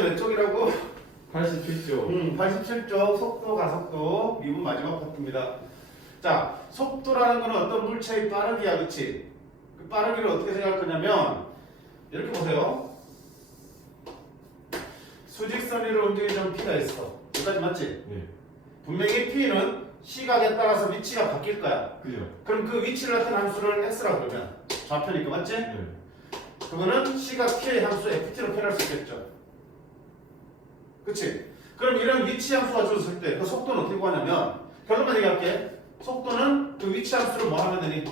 문제 몇 쪽이라고? 87쪽. 87쪽 속도, 가속도, 미분 마지막 파트입니다. 자, 속도라는 거는 어떤 물체의 빠르기야, 그치? 그 빠르기를 어떻게 생각할 거냐면 이렇게 보세요. 수직선 위로 움직이는 P가 있어. 여기까지 맞지? 네. 분명히 P는 시각에 따라서 위치가 바뀔 거야. 그죠? 그럼 그 위치를 나타낸 함수를 X라고 그러면 좌표니까 맞지? 네. 그거는 시각 P의 함수 FT로 표현할 수 있겠죠. 그치? 그럼 이런 위치 함수가 주어졌을 때 그 속도는 어떻게 구하냐면 결론만 얘기할게. 속도는 그 위치 함수를 뭐 하면 되니?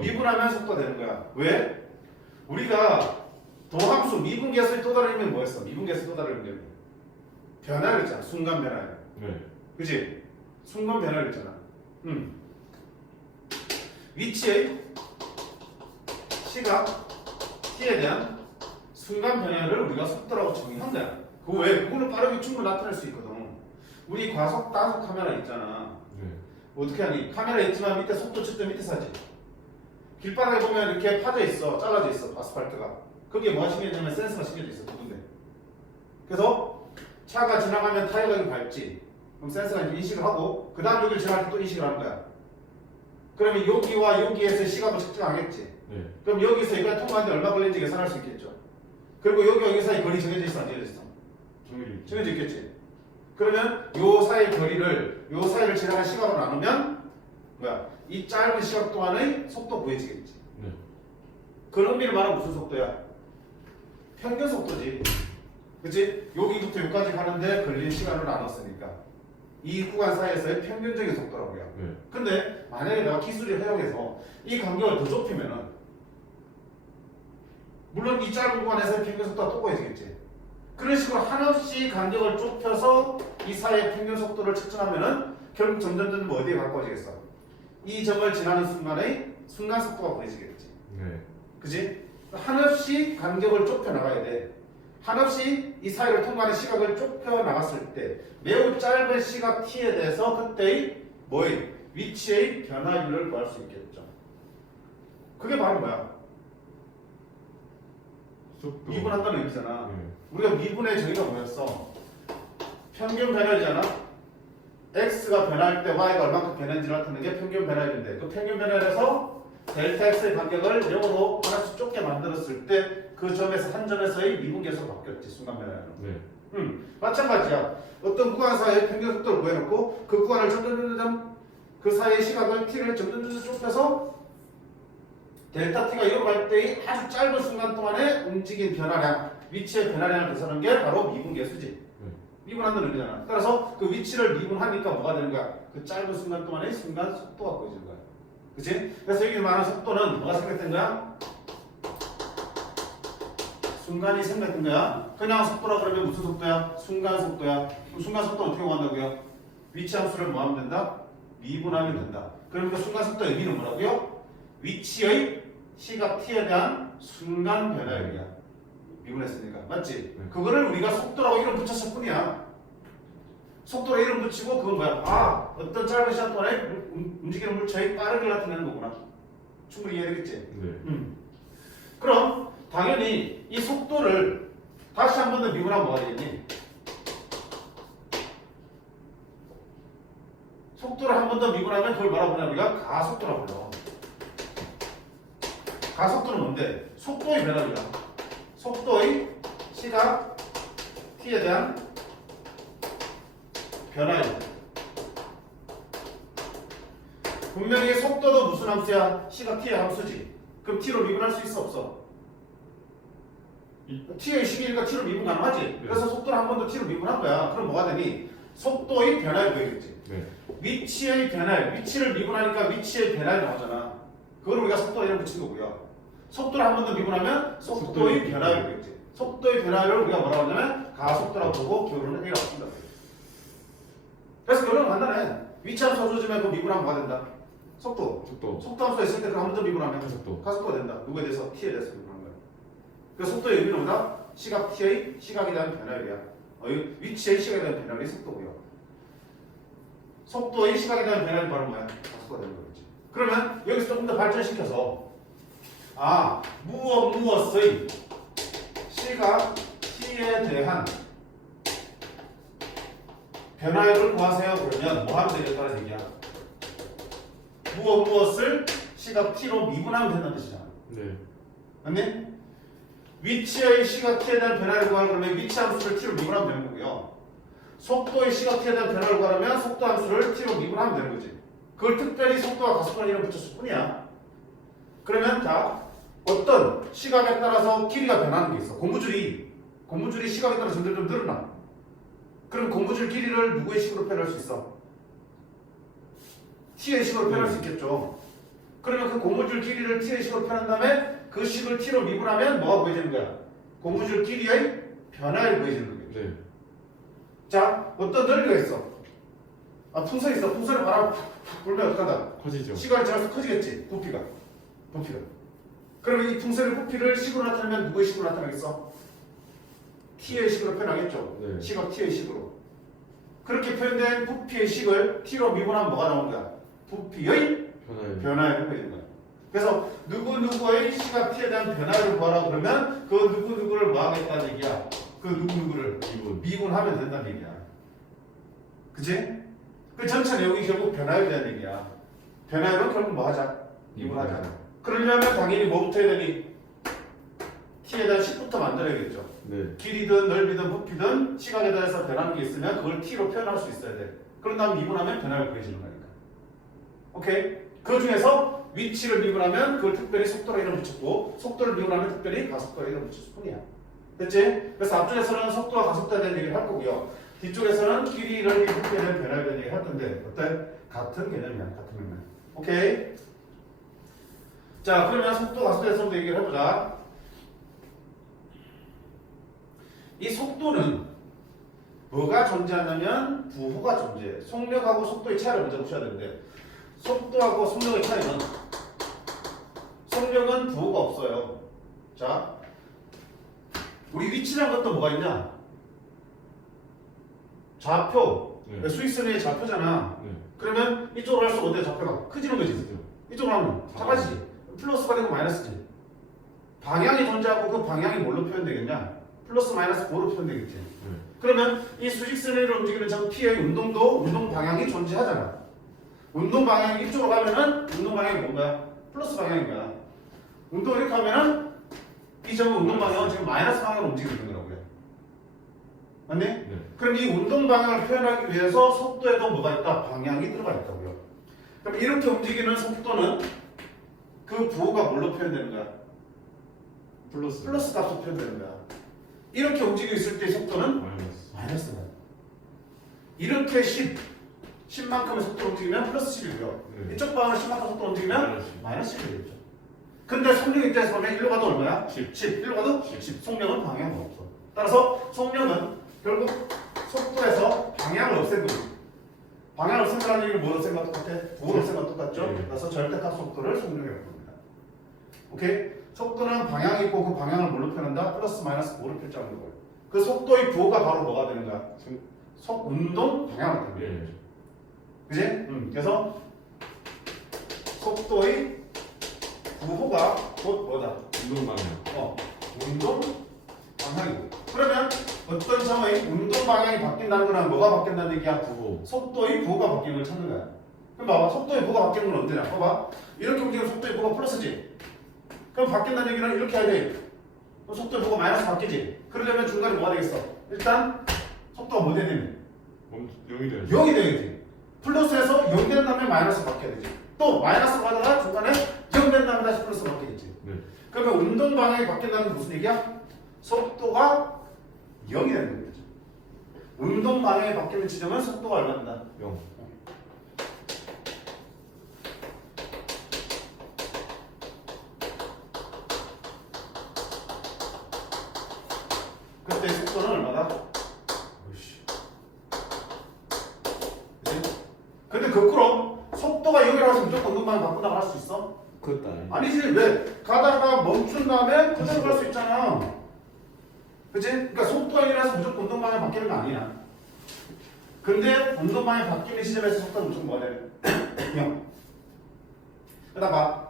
미분하면 속도가 되는 거야. 왜? 우리가 도함수 미분계수에 또 다른 의미는 뭐였어? 미분계수에 또 다른 의미는 변화를 했잖아. 순간 변화를. 네. 그치? 순간 변화를 했잖아. 위치의 시각 t에 대한 순간 변화를 우리가 속도라고 정의한 거야. 그거 왜? 그거는 빠르게 충분히 나타낼 수 있거든. 우리 과속 다속 카메라 있잖아. 네. 어떻게 하니? 카메라 있지만 밑에 속도 측정 밑에 사지. 길바닥에 보면 이렇게 파져 있어. 잘라져 있어. 아스팔트가. 거기에 뭐가 심겨지냐면 센서가 심겨져 있어. 두 군데. 그래서 차가 지나가면 타이어가 여기 밟지. 그럼 센서가 이제 인식을 하고 그 다음 여기를 지나갈 때 또 인식을 하는 거야. 그러면 여기와 여기에서 시각을 측정하겠지. 네. 그럼 여기서 이걸 통과하는데 얼마 걸리는지 계산할 수 있겠죠. 그리고 여기 사이 거리 정해져 있어, 안 정해져 있어? 정해져 있겠지. 그러면 요 사이 거리를 요 사이를 지나간 시각으로 나누면 뭐야? 이 짧은 시각 동안의 속도 구해지겠지. 네. 그 의미를 말하면 무슨 속도야? 평균 속도지. 그치? 여기부터 여기까지 가는데 걸린 시간을 나눴으니까 이 구간 사이에서의 평균적인 속도라고요. 네. 근데 만약에 내가 기술을 활용해서 이 간격을 더 좁히면은 물론 이 짧은 구간에서의 평균 속도가 또 구해지겠지. 그런 식으로 한없이 간격을 좁혀서 이 사이의 평균 속도를 측정하면은 결국 점점 어디에 가까워지겠어? 이 점을 지나는 순간의 순간 속도가 구해지겠지. 네. 그지? 한없이 간격을 좁혀 나가야 돼. 한없이 이 사이를 통과하는 시각을 좁혀 나갔을 때 매우 짧은 시각 t에 대해서 그때의 뭐의 위치의 변화율을 구할 수 있겠죠. 그게 바로 뭐야? 속도. 미분한다는 얘기잖아. 네. 우리가 미분의 정의가 뭐였어? 평균 변화율이잖아. x가 변할 때 y가 얼마큼 변했는지를 나타내는 게 평균 변화율인데 그 평균 변화율에서 델타 x의 간격을 0으로 하나씩 좁게 만들었을 때 그 점에서 한 점에서의 미분계수가 바뀌었지. 순간 변화율은. 네. 마찬가지야. 어떤 구간 사이의 평균 속도를 구해놓고 그 구간을 점점 그 사이의 시각을 t를 점점 좁혀서 델타 t가 0으로 갈 때의 아주 짧은 순간 동안에 움직인 변화량, 위치의 변화량을 계산하는 게 바로 미분계수지. 미분한다는 의미잖아. 따라서 그 위치를 미분하니까 뭐가 되는 거야? 그 짧은 순간 동안의 순간 속도가 보여지는 거야. 그치? 그래서 여기 말하는 속도는 뭐가 생각된 거야? 순간이 생각된 거야. 그냥 속도라 그러면 무슨 속도야? 순간 속도야. 그럼 순간 속도 어떻게 구한다고요? 위치 함수를 뭐 하면 된다? 미분하면 된다. 그러면 그 순간 속도의 의미는 뭐라고요? 위치의 시각 t에 대한 순간 변화율이야. 미분했으니까. 맞지? 네. 그거를 우리가 속도라고 이름 붙였을 뿐이야. 속도로 이름 붙이고 그건 뭐야? 아, 어떤 짧은 시간 동안에 움직이는 물체의 빠르게 나타내는 거구나. 충분히 이해되겠지? 네. 그럼 당연히 이 속도를 다시 한 번 더 미분하면 뭐가 되겠니? 속도를 한 번 더 미분하면 그걸 뭐라고 부르냐? 우리가 가속도라고 불러. 가속도는 뭔데? 속도의 변화율이야. 속도의 시각 t에 대한 변화율. 분명히 속도도 무슨 함수야? 시각 t의 함수지. 그럼 t로 미분할 수 있어 없어? t의 식이니까 t로 미분 가능하지? 네. 그래서 속도를 한 번 더 t로 미분한 거야. 그럼 뭐가 되니? 속도의 변화율 되겠지. 네. 위치의 변화율. 위치를 미분하니까 위치의 변화율이 나오잖아. 그걸 우리가 속도로 이름 붙인 거고요. 속도를 한 번 더 미분하면 속도의 변화율이 되겠지. 속도의 변화율을 우리가 뭐라고 하냐면 가속도라고 보고 기울어는 A라고 쓴다. 그래서 결론은 간단해. 위치 함수 줘주면 그 미분하면 뭐가 된다? 속도. 속도 함수가 있을 때 그 한 번 더 미분하면 가속도가 된다. 누구에 대해서? t에 대해서 미분한 거야. 그 속도의 의미는 뭐다? 시각 t의 시각에 대한 변화율이야. 위치의 시각에 대한 변화율이 속도고요. 속도의 시각에 대한 변화율이 바로 뭐야? 가속도가 되는 거겠지. 그러면 여기서 조금 더 발전시켜서 무엇의 시각 t에 t에 대한 변화율을 구하세요. 그러면 뭐 하면 되겠다는 얘기야. 무엇을 시각 t로 미분하면 된다는 뜻이잖아. 네. 맞니? 위치의 시각 t에 대한 변화를 구하려 그러면 위치 함수를 t로 미분하면 되는 거고요. 속도의 시각 t에 대한 변화를 구하려면 속도 함수를 t로 미분하면 되는 거지. 그걸 특별히 속도와 가속도는 이름 붙였을 뿐이야. 그러면 자, 어떤 시각에 따라서 길이가 변하는 게 있어. 고무줄이 시각에 따라 점점 늘어나. 그럼 고무줄 길이를 누구의 식으로 표현할 수 있어? t의 식으로 표현할 수 있겠죠. 그러면 그 고무줄 길이를 t의 식으로 표현한 다음에 그 식을 t로 미분하면 뭐가 구해지는 거야? 고무줄 길이의 변화를 구해지는 거야. 네. 자, 어떤 넓이가 있어? 풍선이 있어. 풍선을 바람 팍팍 불면 어떡한다? 커지죠. 시간이 지나서 커지겠지. 부피가. 그러면 이 풍선의 부피를 식으로 나타내면 누구의 식으로 나타나겠어? t의 식으로 표현하겠죠. 네. 시각 t의 식으로. 그렇게 표현된 부피의 식을 t로 미분하면 뭐가 나오는 거야? 부피의 변화율을 구해주는 거야. 그래서 누구누구의 시각 t에 대한 변화를 구하라고 그러면 그 누구누구를 뭐 하겠다는 얘기야? 그 누구누구를 미분하면 된다는 얘기야. 그치? 그 전체 내용이 결국 변화율에 대한 얘기야. 변화율은 결국 뭐 하자? 미분하자. 그러려면 당연히 뭐부터 해야 되니? t에 대한 식부터 만들어야겠죠. 네. 길이든 넓이든 부피든 시각에 대해서 변하는 게 있으면 그걸 t로 표현할 수 있어야 돼. 그런 다음 미분하면 변화를 구해지는 거니까. 오케이? 그 중에서 위치를 미분하면 그걸 특별히 속도로 이름 붙였고 속도를 미분하면 특별히 가속도로 이름 붙였을 뿐이야. 됐지? 그래서 앞쪽에서는 속도와 가속도에 대한 얘기를 할 거고요. 뒤쪽에서는 길이, 넓이, 부피에 대한 변화에 대한 얘기를 할 건데 어때? 같은 개념이야. 같은 개념. 오케이? 자, 그러면 속도, 가속도에 대해서 얘기를 해보자. 이 속도는 뭐가 존재하냐면 부호가 존재해. 속력하고 속도의 차이를 먼저 보셔야 되는데 속도하고 속력의 차이는 속력은 부호가 없어요. 자, 우리 위치란 것도 뭐가 있냐? 좌표. 네. 스위스의 좌표잖아. 네. 그러면 이쪽으로 할수록 어때? 좌표가 커지는 거지. 이쪽으로 하면 작아지지. 플러스가 되고 마이너스지. 방향이 존재하고 그 방향이 뭘로 표현되겠냐? 플러스 마이너스 5로 표현되겠지. 그러면 이 수직선을 움직이는 저 P의 운동도 운동 방향이 존재하잖아. 운동 방향이 이쪽으로 가면은 운동 방향이 뭔가요? 플러스 방향인 거야. 운동을 이렇게 하면은 이 점은 운동 방향은 지금 마이너스 방향으로 움직이고 있는 거라고요. 맞니? 네. 그럼 이 운동 방향을 표현하기 위해서 속도에도 뭐가 있다? 방향이 들어가 있다고요. 그럼 이렇게 움직이는 속도는 그 부호가 뭘로 표현되는 거야? 플러스 값으로 표현되는 거야. 이렇게 움직이고 있을 때 속도는 마이너스다. 이렇게 10만큼의 속도로 움직이면 플러스 10이고요. 네. 이쪽 방향을 10만큼 속도로 움직이면 마이너스 10이 되겠죠. 근데 속력 입장에서 보면 1로 가도 얼마야? 10. 1로 가도 10. 속력은 방향이 없어. 따라서 속력은 결국 속도에서 방향을 없앤 거지. 방향을 없앤다는 얘기는 뭘 없앤 것 똑같아? 부호를 없앤 것 똑같죠? 네. 그래서 절대값 속도를 속력이라고 합니다. 오케이? 속도는 방향이 있고 그 방향을 뭘로 표현한다? 플러스 마이너스 5를 표시하는 거고요. 그 속도의 부호가 바로 뭐가 되는 거야? 운동 방향을 되는 거야. 그지? 그래서 속도의 부호가 곧 뭐다? 운동 방향. 운동 방향이고. 그러면 어떤 점의 운동 방향이 바뀐다는 거랑 뭐가 바뀐다는 얘기야? 부호. 속도의 부호가 바뀌는 걸 찾는 거야. 그럼 봐봐. 속도의 부호가 바뀌는 건 언제냐? 봐봐. 이렇게 움직이면 속도의 부호가 플러스지. 그럼 바뀐다는 얘기는 이렇게 해야 돼. 그럼 속도의 부호가 마이너스 바뀌지. 그러려면 중간에 뭐가 되겠어? 일단 속도가 뭐 돼야 되니? 0이 돼야지. 0이 되겠지. 플러스에서 0 된 다음에 마이너스 바뀌어야 되지. 또 마이너스로 가다가 중간에 0 된 다음에 다시 플러스 바뀌겠지. 네. 그러면 운동 방향이 바뀐다는 건 무슨 얘기야? 속도가 0이 되는 거죠. 운동 방향이 바뀌는 지점은 속도가 얼마인다? 0. 그때 속도는 얼마다? 오이씨. 그치? 근데 거꾸로 속도가 0이라서 무조건 운동 방향 바꾼다고 할 수 있어? 그것도 아니에요. 아니지. 왜? 가다가 멈춘 다음에 그대로 갈 수 있잖아. 그치? 그러니까 속도가 0이라서 무조건 운동 방향 바뀌는 거 아니야. 근데 운동 방향 바뀌는 시점에서 속도는 무조건 뭐가 돼? 0. 그러다 봐.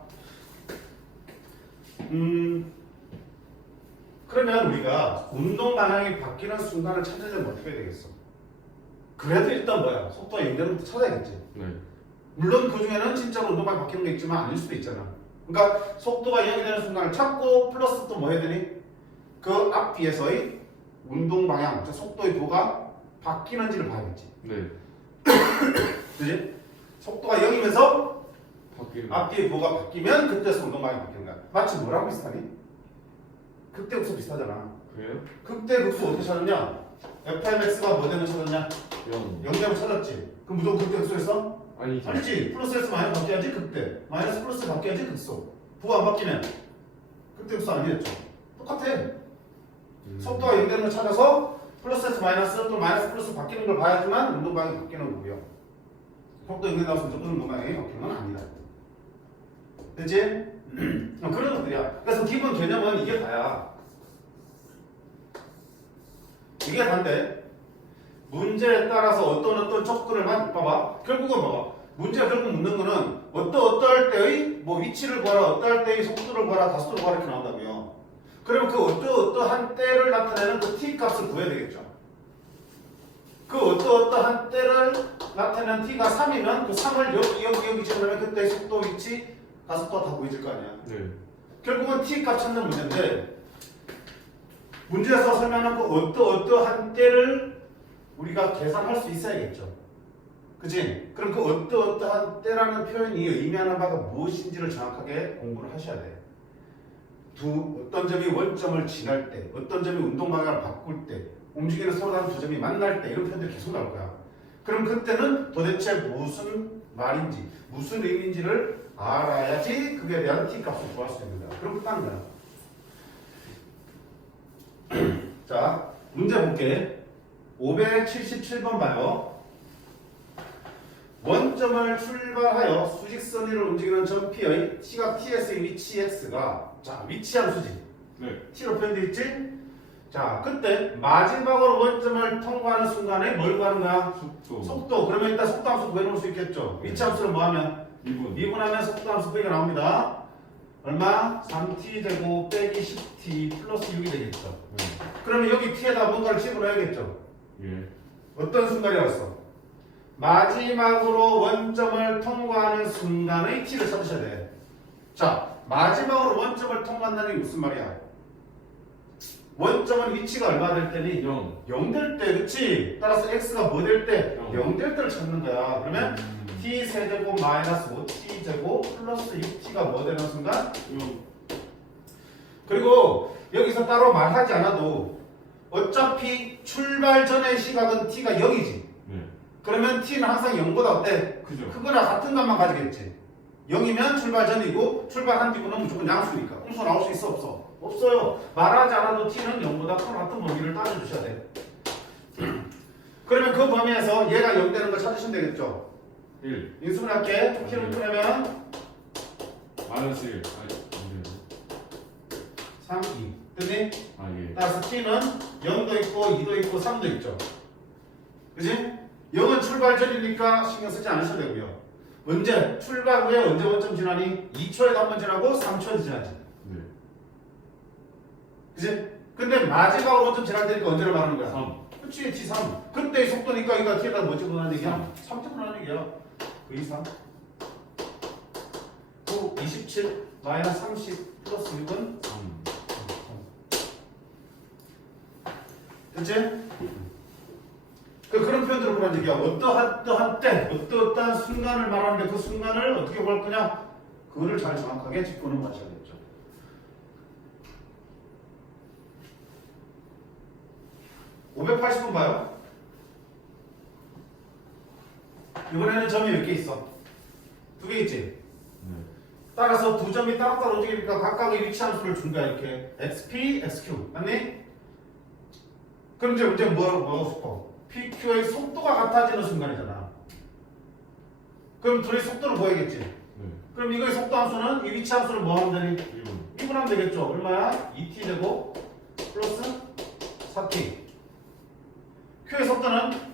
그러면 우리가 운동 방향이 바뀌는 순간을 찾으려면 어떻게 해야 되겠어? 그래도 일단 뭐야? 속도가 연대는 부터 찾아야겠지. 네. 물론 그 중에는 진짜로 운동 방향이 바뀌는 게 있지만 아닐 수도 있잖아. 그러니까 속도가 0이 되는 순간을 찾고 플러스 또 뭐 해야 되니? 그 앞뒤에서의 운동 방향, 즉 속도의 도가 바뀌는지를 봐야겠지. 네. 그지? 속도가 0이면서 바뀌는. 앞뒤의 도가 바뀌면 그때서 운동 방향이 바뀌는 거야. 마치 뭐랑 비슷하니? 극대 극수 비슷하잖아. 그래요? 극대 극수 어떻게 찾았냐? FMX가 뭐 되면 찾았냐? 0. 0되면 찾았지. 그럼 무조건 극대 극수였어? 아니죠. 아니지. 플러스에서 마이너스 바뀌어야지 극대. 마이너스 플러스 바뀌어야지 극수. 부가 안 바뀌면 극대 극수 아니겠죠. 똑같아. 속도가 0 되는 걸 찾아서 플러스에서 마이너스 또 마이너스 플러스 바뀌는 걸 봐야지만 운동 방향이 바뀌는 거고요. 속도 0 된다고 해서 무조건 운동 방향이 바뀌는 건 아니다. 됐지? 그런 것들이야. 그래서 기본 개념은 이게 다야. 이게 다인데 문제에 따라서 어떤 접근을 봐봐. 결국은 봐봐. 문제가 결국 묻는 거는 어떠할 때의 뭐 위치를 구하라, 어떠할 때의 속도를 구하라, 가속도를 구하라 이렇게 나온다고요. 그러면 그 어떠한 때를 나타내는 그 t 값을 구해야 되겠죠. 그 어떠한 때를 나타내는 t가 3이면 그 3을 여기 집어넣으면 그때의 속도, 위치, 가속도가 다 보여질 거 아니야. 네. 결국은 t 값 찾는 문제인데 문제에서 설명한 그 어떠한 때를 우리가 계산할 수 있어야겠죠. 그치? 그럼 그 어떠한 때라는 표현이 의미하는 바가 무엇인지를 정확하게 공부를 하셔야 돼. 어떤 점이 원점을 지날 때, 어떤 점이 운동 방향을 바꿀 때, 움직이는 서로 다른 두 점이 만날 때 이런 표현들이 계속 나올 거야. 그럼 그때는 도대체 무슨 말인지, 무슨 의미인지를 알아야지 그에 대한 t 값을 구할 수 있는 거야. 그럼 끝나는 거야. 자, 문제 볼게. 577번 봐요. 원점을 출발하여 수직선 위를 움직이는 점 P의 T가 TS의 위치 X가 자 위치함수지. 네. T로 표현되어 있지? 자 그때 마지막으로 원점을 통과하는 순간에 뭘 구하는 거야? 속도. 속도. 그러면 일단 속도함수 구해놓을 수 있겠죠. 위치함수는 뭐하면? 2분. 미분하면 속도함수 V가 나옵니다. 얼마? 3t 제곱 빼기 10t 플러스 6이 되겠죠. 네. 그러면 여기 t에다 뭔가를 집어넣어야겠죠. 예. 어떤 순간이었어? 마지막으로 원점을 통과하는 순간의 t를 찾으셔야 돼. 자, 마지막으로 원점을 통과한다는 게 무슨 말이야? 원점은 위치가 얼마 될 때니? 0. 0 될 때, 그치? 따라서 x가 뭐 될 때? 0. 0 될 때를 찾는 거야. 그러면 t 세제곱 마이너스 5t 제곱 플러스 6t가 뭐 되는 순간? 6. 그리고 여기서 따로 말하지 않아도 어차피 출발 전의 시각은 t가 0이지. 네. 그러면 t는 항상 0보다 어때? 그죠. 크거나 같은 값만 가지겠지. 0이면 출발 전이고 출발한 뒤로는 무조건 양수니까. 음수 나올 수 있어 없어? 없어요. 말하지 않아도 t는 0보다 크거나 같은 범위를 따져주셔야 돼. 그러면 그 범위에서 얘가 0 되는 걸 찾으시면 되겠죠. 1. 인수분 할게. t를 풀면 마이너스 1. 아니. 3, 2. 됐니? 아 예. 따라서 t는 0도 있고 2도 있고 3도 있죠. 그지? 0은 출발 전이니까 신경 쓰지 않으셔도 되고요. 언제? 출발 후에 언제 원점 지나니? 2초에도 한 번 지나고 3초에도 지나지. 네. 그지? 근데 마지막으로 원점 지날 때니까 언제를 말하는 거야? 3. 그치, t3. 그때의 속도니까 이거 t에다 뭐 집어넣는 얘기야? 3 집어넣는 얘기야. 그 이상. 9, 27, 마이너스 30, 플러스 6은 3. 됐지? 그런 표현들을 보라는 얘기야. 어떠한 때, 어떠한 순간을 말하는데 그 순간을 어떻게 볼 거냐? 그거를 잘 정확하게 짚고는 마셔야겠죠. (580번) 봐요. 이번에는 점이 몇 개 있어? 2개 있지? 네. 따라서 두 점이 따로따로 움직이니까 각각의 위치함수를 준 거야. 이렇게 xp, xq 맞니? 그럼 이제 문제는 뭐하고 싶어? PQ의 속도가 같아지는 순간이잖아. 그럼 둘의 속도를 보야겠지. 네. 그럼 이거의 속도 함수는 이 위치 함수를 뭐 하면 되니? 1분. 2분하면 되겠죠. 얼마야? 2t 제곱 플러스 4t. Q의 속도는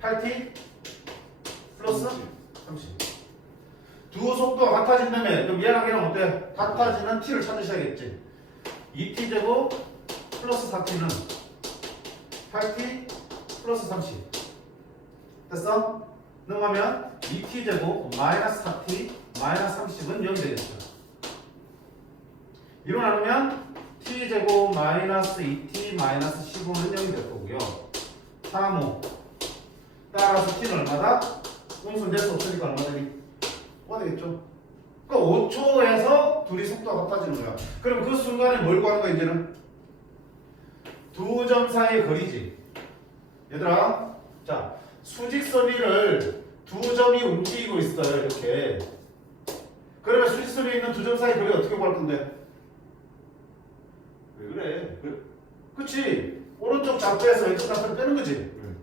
8t 플러스 30. 두 속도가 같아진다며. 그럼 얘랑 얘랑 어때? 같아지는 t를 찾으셔야겠지. 2t제곱 플러스 4t는 8t 플러스 30 됐어? 넘어가면 2t제곱 마이너스 4t 마이너스 30은 0이 되겠죠. 이로 나누면 t제곱 마이너스 2t 마이너스 15는 0이 될 거고요. 3호 따라서 t는 얼마다? 공수는 낼수 없으니까 얼마 되니? 5 되겠죠. 그러니까 5초에서 둘이 속도가 같아지는 거야. 그럼 그 순간에 뭘 구하는 거야 이제는? 두 점 사이의 거리지. 얘들아, 자 수직선 위를 두 점이 움직이고 있어요. 이렇게. 그러면 수직선 위에 있는 두 점 사이 거리 어떻게 구할 건데? 왜 그래? 그치? 오른쪽 좌표에서 왼쪽 좌표를 빼는 거지. 네.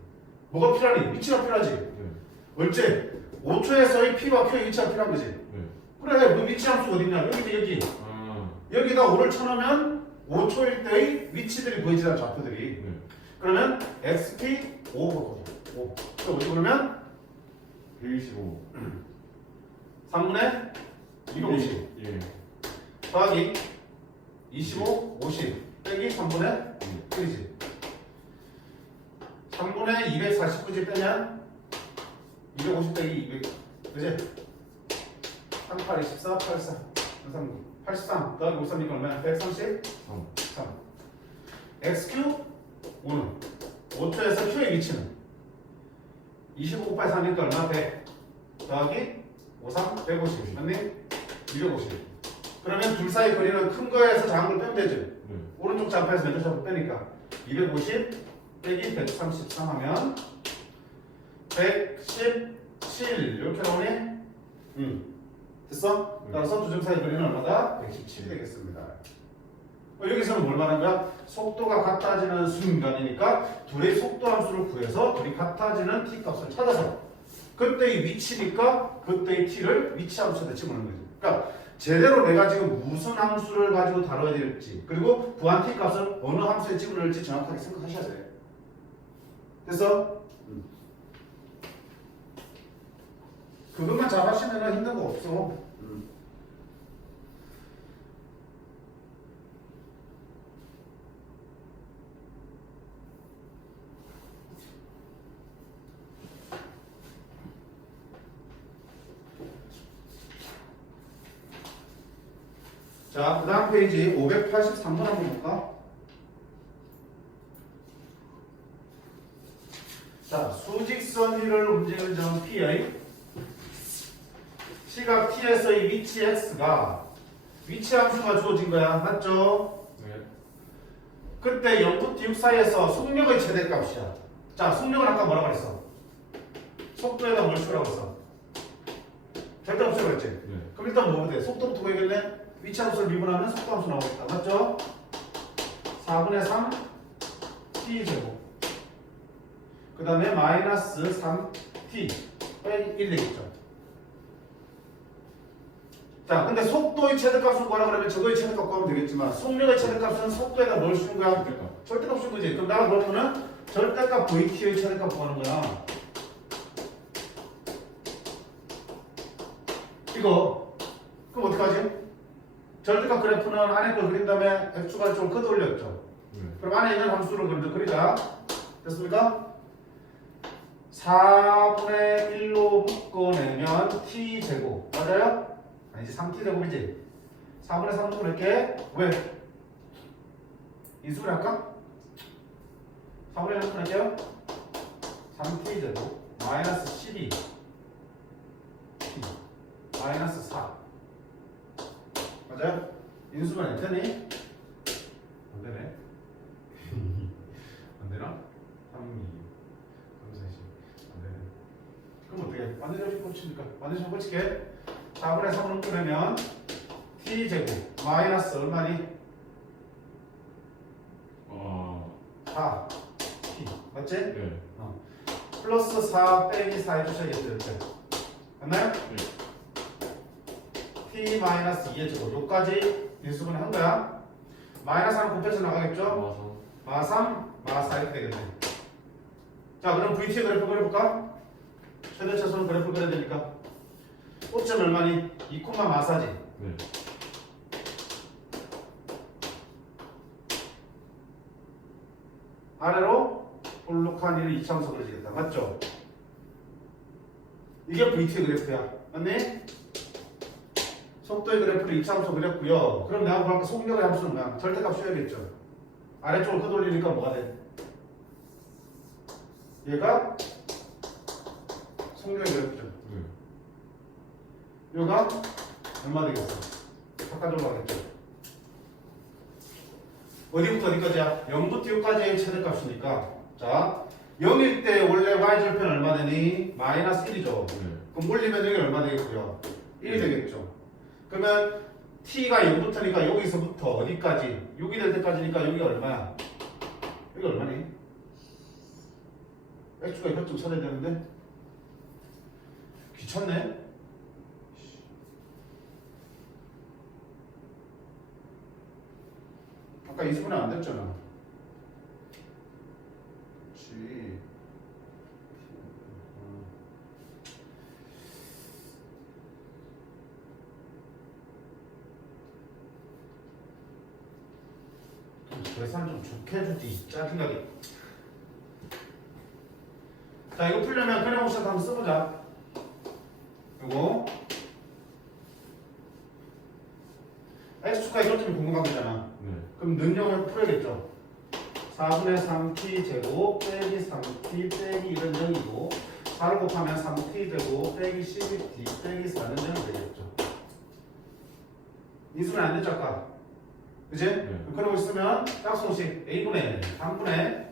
뭐가 필요하니? 위치가 필요하지. 네. 얼째? 5초에서의 P와 Q의 위치가 필요한 거지. 네. 그래, 그 위치 함수가 어딨냐? 여기지, 여기. 아. 여기다 5를 쳐놓으면 5초일 때의 위치들이 보이잖아, 좌표들이. 네. 그러면 XP 5 거거든. 5. 그럼 어떻게 그러면? 125. 3분의 250. 예. 더하기 25, 50. 빼기 3분의 예. 1이지. 3분의 249지 빼면 250 빼기 200. 그지? 38, 24, 84, 83 더하기 53이니까 얼마야? 133. 3. XQ 5는 5초에서 Q의 위치는 25 곱하기 3이니까 얼마? 100 더하기 53, 150 맞니? 250. 그러면 둘 사이 거리는 큰 거에서 작은 걸 빼면 되죠. 네. 오른쪽 좌표에서 왼쪽 좌표 빼니까 250 빼기 133 하면 117 이렇게 나오네? 됐어? 네. 따라서 두 점 사이 거리는 얼마다? 117이 되겠습니다. 여기서는 뭘 말하는 거야? 속도가 같아지는 순간이니까 둘의 속도 함수를 구해서 둘이 같아지는 t 값을 찾아서 그때의 위치니까 그때의 t를 위치 함수에다 집어넣는 거지. 그러니까 제대로 내가 지금 무슨 함수를 가지고 다뤄야 될지 그리고 구한 t 값을 어느 함수에 집어넣을지 정확하게 생각하셔야 돼. 됐어? 그것만 잘 하시면 힘든 거 없어. 자, 그 다음 페이지 583번 한번 볼까? 자, 수직선 위를 움직이는 점 P의 시각 T에서의 위치 X가 위치 함수가 주어진 거야. 맞죠? 네. 그때 0부터 6 사이에서 속력의 최대값이야. 자, 속력은 아까 뭐라고 그랬어? 속도에다 뭘 추라고 했어? 절대값이라고 그랬지? 네. 그럼 일단 뭐가 돼? 속도부터 구해야겠네? 위치 함수를 미분하면 속도 함수 나오겠다. 맞죠? 4분의 3 t제곱 그 다음에 마이너스 3t 빼기 1 되겠죠. 자, 근데 속도의 최대값을 구하라 그러면 저거의 최대값 구하면 되겠지만 속력의 최대값은 속도에다 뭘 쓰는 거야? 절대값. 절대값 쓴 거지. 그럼 나가 그러면은 절대값 VT의 최대값 구하는 거야. 이거 그럼 어떡하지? 절대값 그래프는 안에 걸 그린 다음에 x축을 좀 걷어 올렸죠. 네. 그럼 안에 있는 함수를 먼저 그리자. 됐습니까? 4분의 1로 묶어내면 t제곱 맞아요? 아니지 3t제곱이지. 4분의 3 묶어낼게. 왜? 인수분해 할까? 4분의 1 묶어낼게요. 3t제곱 마이너스 12 t 마이너스 4 맞아요? 인수분해 안 되니? 안 되네. 안 되나? 3, 2, 3, 4, 안 되네. 그럼 어떻게? 완전히 꽂히니까. 완전히 꽂히게. 4분의 3을 끊으면 t제곱 마이너스 얼마니? 4 t 맞지? 네. 플러스 4 빼기 4 해주셔야겠죠 이렇게. 맞나요? 네. t 마이너스 2의 제곱 요까지 인수분해 한 거야. 마이너스 1 곱해서 나가겠죠? 마3 마4 이렇게 되겠네. 자, 그럼 VT의 그래프 그려볼까? 최대 차수는 그래프 그려야 되니까 꼭지는 얼마니? 2, 마4지. 네. 아래로 볼록한 일을 이차함수 그려지겠다. 맞죠? 이게 VT의 그래프야. 맞니? 속도의 그래프를 이차함수 그렸고요. 그럼 내가 뭐랄까 속력의 함수는 뭐야? 절대값 써야겠죠. 아래쪽으로 끄돌리니까 뭐가 돼? 얘가 속력의 그래프죠. 네. 얘가 얼마 되겠어? 바깥쪽으로 가겠죠. 어디부터 어디까지야? 0부터 6까지의 최대값이니까 자 0일 때 원래 y절편 얼마 되니? 마이너스 1이죠. 네. 그럼 올리면 여기 얼마 되겠고요? 1이 되겠죠. 그러면 t가 0부터니까 여기서부터 어디까지? 6이 될 때까지니까 여기 얼마야? 여기 얼마니? x가 이것 좀 찾아야 되는데 귀찮네. 아까 20분에 안 됐잖아. 그렇지. 계산 좀 좋게 해주지. 짜증나게. 자, 이거 풀려면 그래모션 한번 써보자. 이거 x축과 이것 좀 궁금한 거잖아. 네. 그럼 능력을 풀어야겠죠. 4분의 3t 제곱 빼기 3t 빼기 이런 0이고 4를 곱하면 3t 제곱 빼기 12t 빼기 4는 0이 되겠죠. 인수는 안 됐죠 아까? 그지? 네. 그러고 있으면 짝수식 a분의 3분의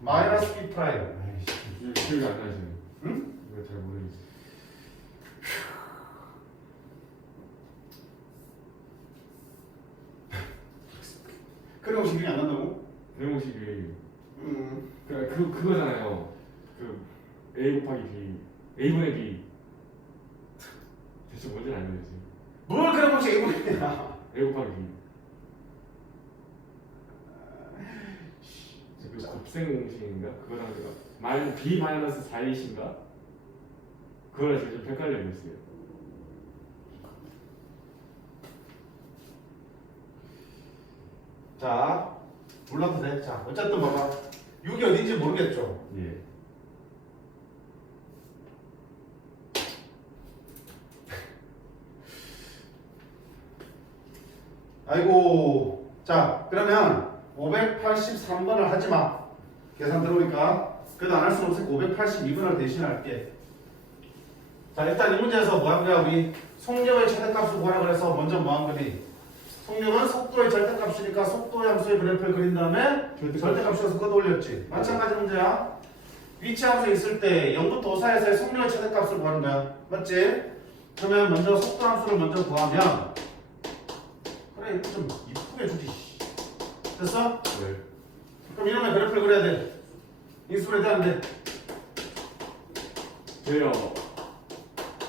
마이너스 b 프라임. 이게 기억이 안 나시네. 응? 이거 잘 모르겠어요. 그러고 식이 안 난다고? 대형식이 그거잖아요. 그 a 곱하기 b, a분의 b. 대체 뭔지 알겠지. 뭘 그런 식 a분의 b야? a 곱하기 b. 그 곱셈 공식인가? 그거랑 제가 b 마이너스 4이신가? 그거랑 제가 좀 헷갈리고 있어요. 자, 몰라도 돼. 자, 어쨌든 봐봐. 6이 어딘지 모르겠죠? 예. 아이고. 자, 그러면 583번을 하지 마. 계산 들어오니까. 그래도 안 할 수는 없으니까 582번을 대신할게. 자, 일단 이 문제에서 뭐 한 거야? 우리 속력의 최대값을 구하라 그래서 먼저 뭐 한 거니? 속력은 속도의 절대값이니까 속도의 함수의 그래프를 그린 다음에 절대값이어서 그거 올렸지. 마찬가지 문제야. 위치 함수 있을 때 0부터 5 사이에서의 속력의 최대값을 구하는 거야. 맞지? 그러면 먼저 속도 함수를 먼저 구하면 그래 이거 좀 이쁘게 주지. 됐어? 네. 그럼 이놈의 그래프를 그려야 돼. 인수분해 되는데 돼요.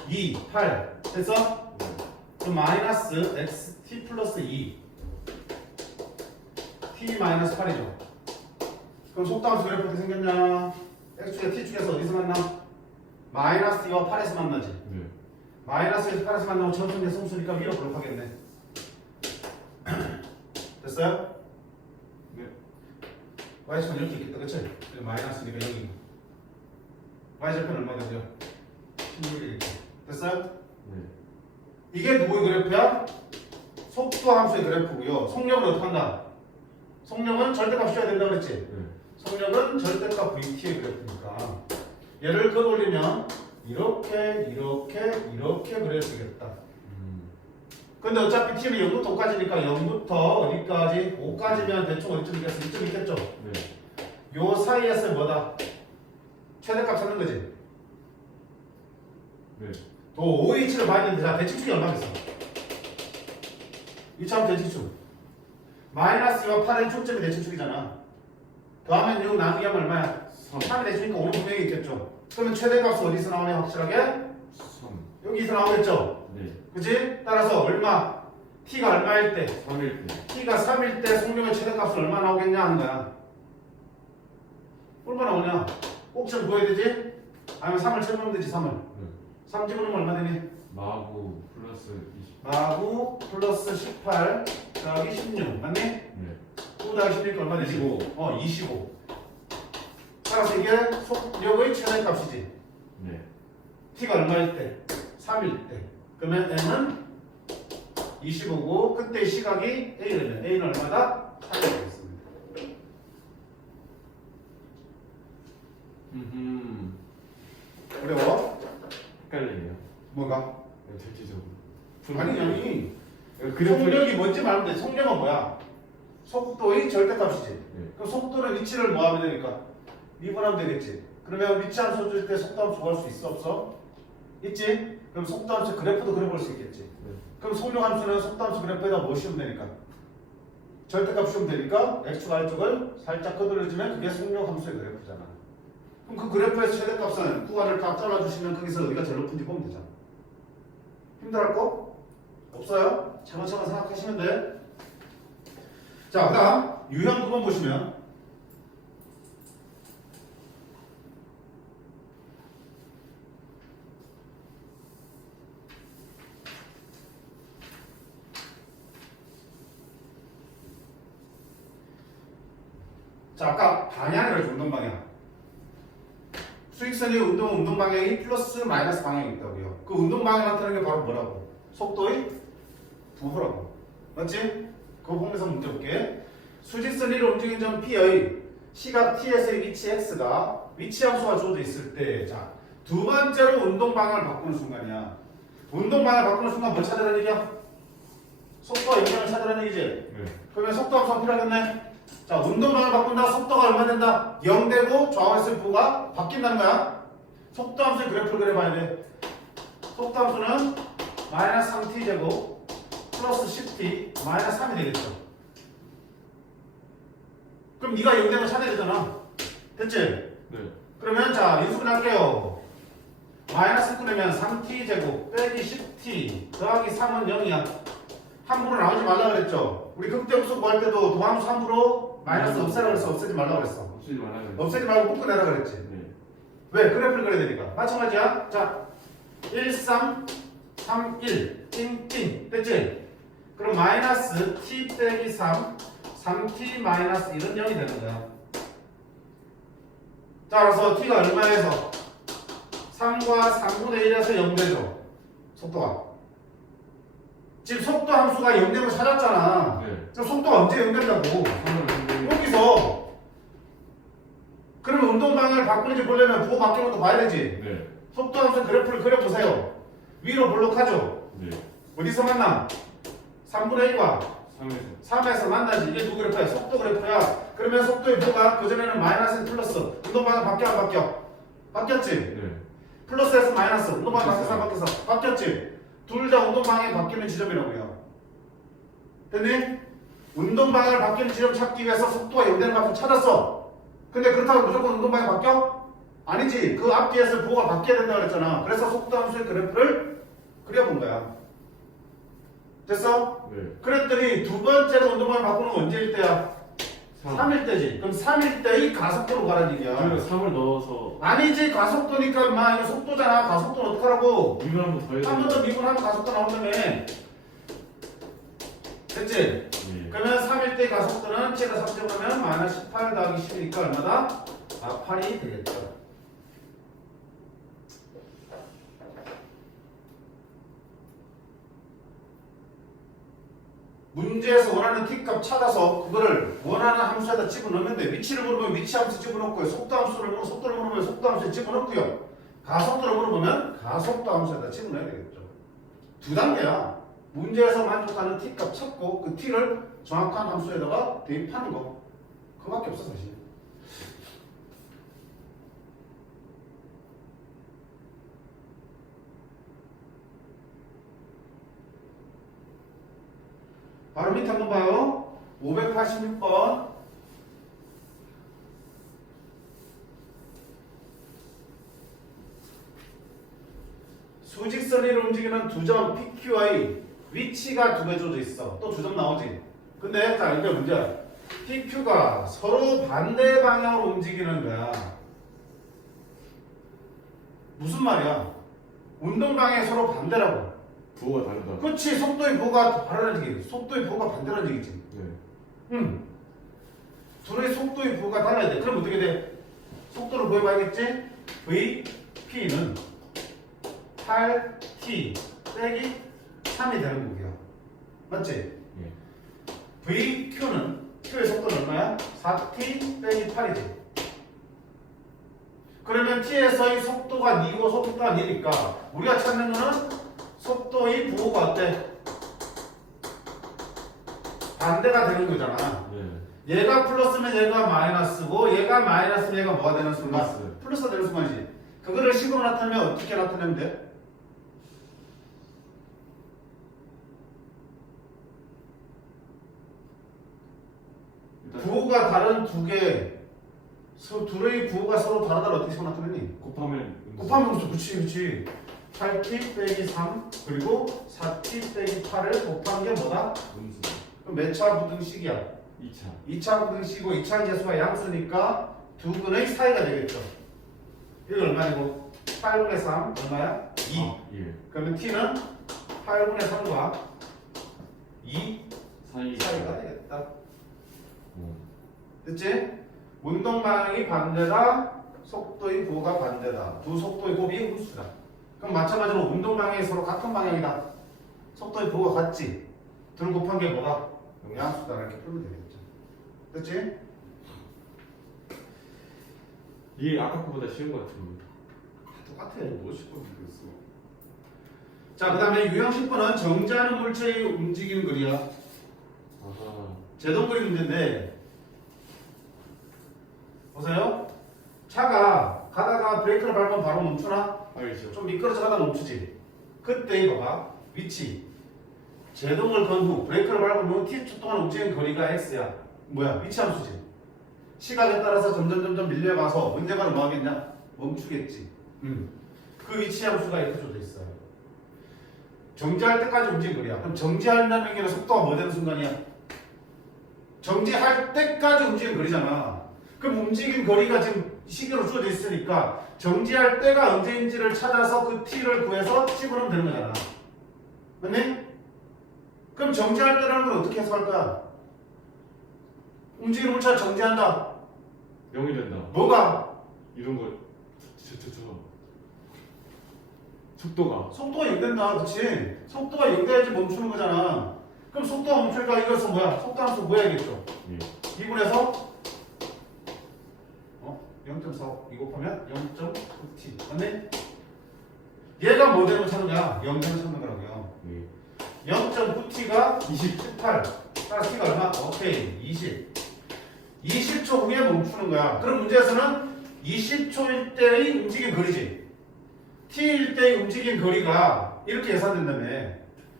2, 8 됐어? 네. 그럼 마이너스 xt 플러스 2 t 마이너스 8이죠. 그럼 속도함수 그래프 어떻게 생겼냐? x축에 t축에서 어디서 만나? 마이너스 2와 8에서 만나지. 네. 마이너스 8에서 만나고 전선계 성수니까 위로 볼록하겠네. 됐어요? 네. y축은 이렇게 있겠다. 그치? 마이너스니까 여기 y절편 얼마 되죠? 16이겠지. 됐어요? 네. 이게 누구의 그래프야? 속도 함수의 그래프고요. 속력은 어떻게 한다? 속력은 절대값 써야 된다고 그랬지? 네. 속력은 절대값 VT의 그래프니까 얘를 끌어올리면 이렇게 그려지겠다. 근데 어차피 t는 0부터 5까지니까 0부터 어디까지? 5까지면 대충 어디쯤 있겠어? 이쯤 있겠죠? 네. 요 사이에서 뭐다? 최대값 찾는 거지? 네. 또 OH를 봐야 되는데 자 대칭축이 얼마겠어? 이차함 대칭축 마이너스 2와 8은 축점이 대칭축이잖아. 더하면 6 나누기 하면 얼마야? 3이 대칭이니까 5는 분명히 있겠죠. 그러면 최대값은 어디서 나오냐 확실하게? 3. 여기서 나오겠죠? 네. 그치? 따라서 얼마? t가 얼마일 때? 3일 때. t가 3일 때 속력의 최대값은 얼마 나오겠냐 하는 거야. 얼마 나오냐? 꼭 좀 구해야 되지? 아니면 3을 쳐보면 되지 3을. 네. 3 집어넣으면 얼마 되니? 마구 플러스 20. 마구 플러스 18 더하기 16 맞니? 네. 9 더하기 16 얼마 되지? 25. 25. 따라서 이게 속력의 최대값이지. 네. t가 얼마일 때? 3일 때. 그러면 n은 25고 그때 시각이 a라면 a는 얼마다? 3이 되겠습니다. 어려워? 헷갈리네요. 뭐가? 대체적으로. 아니 그래프. 속력이 뭔지 말하면 돼. 속력은 뭐야? 속도의 절대값이지. 네. 그럼 속도는 위치를 뭐 하면 되니까? 미분하면 되겠지. 그러면 위치 함수 줄 때 속도 함수 구할 수 있어 없어? 있지? 그럼 속도 함수 그래프도 그려볼 수 있겠지. 네. 그럼 속력 함수는 속도 함수 그래프에다 뭐 씌우면 되니까? 절대값 씌우면 되니까 x축 r축을 살짝 거들어주면 그게 속력 함수의 그래프잖아. 그럼 그 그래프에서 최대값은 구간을 딱 잘라주시면 거기서 어디가 제일 높은지 보면 되잖아. 힘들할 거? 없어요? 차근차근 생각하시면 돼. 자, 그 다음 유형 9번 보시면 자, 아까 방향이라고 운동 방향. 수직선이 운동 방향이 플러스 마이너스 방향이 있다고요. 그 운동 방향 나타나는 게 바로 뭐라고? 속도의 부호라고. 맞지? 그거 보면서 문제 볼게. 수직선 위로 움직이는 점 P의 시각 T에서의 위치 X가 위치 함수가 주어져 있을 때, 자, 두 번째로 운동 방향을 바꾸는 순간이야. 운동 방향을 바꾸는 순간 뭘 찾으라는 얘기야? 속도와 영향을 찾으라는 얘기지? 네. 그러면 속도 함수가 필요하겠네? 자, 운동 방향을 바꾼다. 속도가 얼마 된다? 0 되고 좌우에서의 부호가 바뀐다는 거야. 속도 함수의 그래프를 그려봐야 돼. 속도 함수는 마이너스 3t 제곱 플러스 10t 마이너스 3이 되겠죠. 그럼 네가 0 되면 찾아야 되잖아. 됐지? 네. 그러면 자, 인수분 할게요. 마이너스 끊으면 3t 제곱 빼기 10t 더하기 3은 0이야. 함부로 나오지 말라 그랬죠. 우리 극대함수 구할 때도 도함수 함부로 마이너스 없애라 그랬어. 없애지 말라 그랬어. 없애지 말아요. 없애지 말고 묶어내라 그랬지. 네. 왜? 그래프를 그려야 되니까. 마찬가지야. 자, 1, 3, 3, 1 띵띵 됐지? 그럼 마이너스 t 빼기 3 3t 마이너스 1은 0이 되는 거야. 자, 그래서 t가 얼마에서 3과 3분의 1에서 0 되죠. 속도가. 지금 속도 함수가 0 되면 찾았잖아. 네. 그럼 속도가 언제 0 된다고? 여기서. 그러면 운동 방향을 바꾸는지 보려면 부호 바뀌는 것도 봐야 되지. 네. 속도 함수 그래프를 그려보세요. 위로 볼록하죠? 네. 어디서 만나? 3분의 1과 3에서. 3에서 만나지. 이게 누구 그래프야? 속도 그래프야. 그러면 속도의 부호가 그전에는 마이너스 플러스. 운동 방향 바뀌어 안 바뀌어? 바뀌었지? 네. 플러스에서 마이너스. 운동 방향 바뀌어서 안 바뀌어서? 바뀌었지? 둘 다 운동 방향이 바뀌는 지점이라고요. 됐니? 운동 방향을 바뀌는 지점 찾기 위해서 속도가 0 되는 값을 찾았어. 근데 그렇다고 무조건 운동 방향 바뀌어? 아니지. 그 앞뒤에서 부호가 바뀌어야 된다고 그랬잖아. 그래서 속도 함수의 그래프를 그려본 거야. 됐어? 네. 그랬더니 두 번째로 운동 방향 바꾸는 건 언제일 때야? 3일 때지. 그럼 3일 때의 가속도로 가라는 얘기야. 그리고 3을 넣어서 아니지. 가속도니까 인마 이거 속도잖아. 가속도는 어떡하라고? 미분 한번 더 해야 한 번 돼요. 더 미분하면 가속도 나온다며. 됐지? 네. 그러면 3일 때 가속도는 최다 3제곱하면 마이너스 18 더하기 10이니까 얼마다? 8이 되겠죠. 문제에서 원하는 t값 찾아서 그거를 원하는 함수에다 집어넣으면 돼. 위치를 물어보면 위치 함수 집어넣고요. 속도 함수를 물어보면 속도를 물어보면 속도 함수에 집어넣고요. 가속도를 물어보면 가속도 함수에다 집어넣어야 되겠죠. 두 단계야. 문제에서 만족하는 t값 찾고 그 t를 정확한 함수에다가 대입하는 거. 그거밖에 없어 사실. 바로 밑에 한번 봐요. 586번. 수직선 위로 움직이는 두 점 PQ의 위치가 두 개 줘져 있어. 또 두 점 나오지. 근데 자 이게 문제야. PQ가 서로 반대 방향으로 움직이는 거야. 무슨 말이야? 운동 방향이 서로 반대라고. 부호가 다르다. 그렇지. 속도의 부호가 다르다는 얘기. 속도의 부호가 반대라는 얘기지. 네. 둘의 속도의 부호가 달라야 돼. 그럼 어떻게 돼? 속도를 구해봐야겠지? VP는 8T 빼기 3이 되는 거고요. 맞지? 예. VQ는 Q의 속도는 얼마야? 4T 빼기 8이지. 그러면 T에서의 속도가 2고 속도가 2니까 우리가 찾는 거는 속도의 부호가 어때? 반대가 되는 거잖아. 네. 얘가 플러스면 얘가 마이너스고 얘가 마이너스면 얘가 뭐가 되는 순간? 플러스. 플러스가 되는 순간이지. 그거를 식으로 나타내면 어떻게 나타내면 돼? 일단 부호가 다른 두 개, 둘의 부호가 서로 다르다를 어떻게 식으로 나타내니? 곱하면 곱하면 그렇지. 8t 빼기 3 그리고 4t 빼기 8을 곱한 게 뭐다? 음수. 그럼 몇 차 부등식이야? 2차. 2차 부등식이고 2차 계수가 양수니까 두 근의 사이가 되겠죠. 이거 얼마이고? 8분의 3 얼마야? 2. 아, 예. 그러면 t는 8분의 3과 2 사이. 사이가 되겠다. 어. 됐지? 운동 방향이 반대다. 속도의 부호가 반대다. 두 속도의 곱이 음수다. 그럼 마찬가지로 운동 방향이 서로 같은 방향이다. 속도의 부호가 같지? 둘 곱한 게 뭐다? 양수다. 이렇게 풀면 되겠죠. 됐지? 이게 아까 거보다 쉬운 것 같은데. 똑같아. 뭐 쉽고 모르겠어. 자, 그 다음에 유형 10번은 정지하는 물체의 움직이는 거리야. 아하. 제동거리 문제인데 보세요. 차가 가다가 브레이크를 밟으면 바로 멈추나? 알겠죠. 좀 미끄러져 가다 멈추지. 그때 봐봐. 위치. 제동을 건 후 브레이크를 밟으면 t 동안 움직이는 거리가 x야. 뭐야? 위치 함수지. 시각에 따라서 점점 밀려가서 언젠가는 뭐 하겠냐? 멈추겠지. 그 위치 함수가 이렇게 줘져 있어요. 정지할 때까지 움직이는 거리야. 그럼 정지한다는 얘기는 속도가 뭐 되는 순간이야? 정지할 때까지 움직이는 거리잖아. 그럼 움직인 거리가 지금 시계로 주어져 있으니까 정지할 때가 언제인지를 찾아서 그 t를 구해서 집어넣으면 되는 거잖아. 맞니? 그럼 정지할 때라는 건 어떻게 해석할 거야? 움직이는 물체가 정지한다. 0이 된다. 뭐가? 이런 거. 속도가. 속도가 0 된다. 그렇지? 속도가 0 돼야지 멈추는 거잖아. 그럼 속도가 멈추니까 이것은 뭐야? 속도 함수 뭐야겠죠? 예. 2분에서 0.45 이거 곱하면 0.9t 맞네? 얘가 뭐 되는 거 찾는 거야? 0 되는 거 찾는 거라고요. 예. 0.9t가 20. 18 따라서 t가 얼마? 오케이 20 20초 후에 멈추는 거야. 그럼 문제에서는 20초일 때의 움직인 거리지. t일 때의 움직인 거리가 이렇게 계산된다며.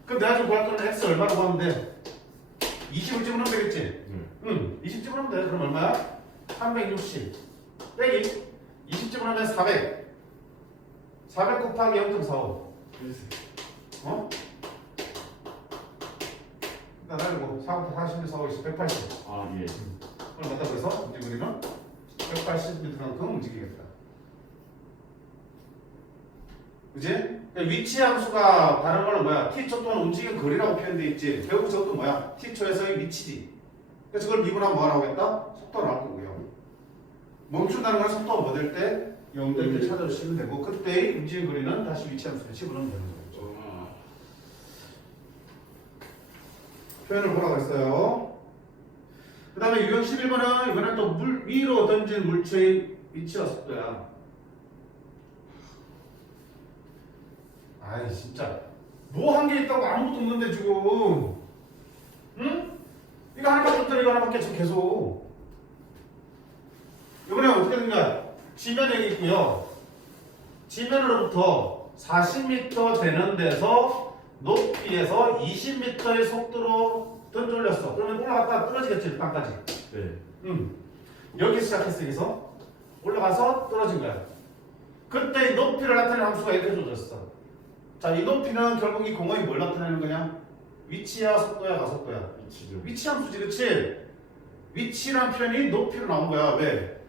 그럼 내가 지금 구할 거는 x 얼마라고 하면 돼? 20을 집어넣으면 되겠지? 예. 20 집어넣으면 돼. 그럼 얼마야? 360 빼기 20 집어넣으면 400 400 곱하기 0.45 어? 일단 알고 4곱하기 40, 4, 50, 180 아, 예. 그걸 갖다 그래서 움직이면 180m만큼 움직이겠다. 그지? 그러니까 위치 함수가 다른 거는 뭐야? t초 동안 움직인 거리라고 표현되어 있지. 결국 저것도 뭐야? t초에서의 위치지. 그래서 그걸 미분하면 뭐 나오겠다? 속도가 나올 거고요. 멈춘다는 건 속도가 뭐 될 때? 0 될 때 찾아주시면 되고 그때의 움직인 거리는 다시 위치 함수에 집어넣으면 되는 거죠. 표현을 뭐라고 했어요? 그 다음에 유형 11번은 이번엔 또 물 위로 던진 물체의 위치와 속도야. 아이 진짜 뭐 한 게 있다고 아무것도 없는데 지금 응? 이거 하나밖에 없더라. 이거 하나밖에 지금 계속 이번에 어떻게 된가? 지면 여기 있고요. 지면으로부터 40m 되는 데서 높이에서 20m의 속도로 던져올렸어. 그러면 올라갔다 떨어지겠지, 땅까지. 네. 여기 시작했어, 여기서. 올라가서 떨어진 거야. 그때 이 높이를 나타내는 함수가 이렇게 줘졌어. 자, 이 높이는 결국 이 공원이 뭘 나타내는 거냐? 위치야, 속도야, 가속도야? 위치죠. 위치 함수지, 그치? 위치란 표현이 높이로 나온 거야. 왜?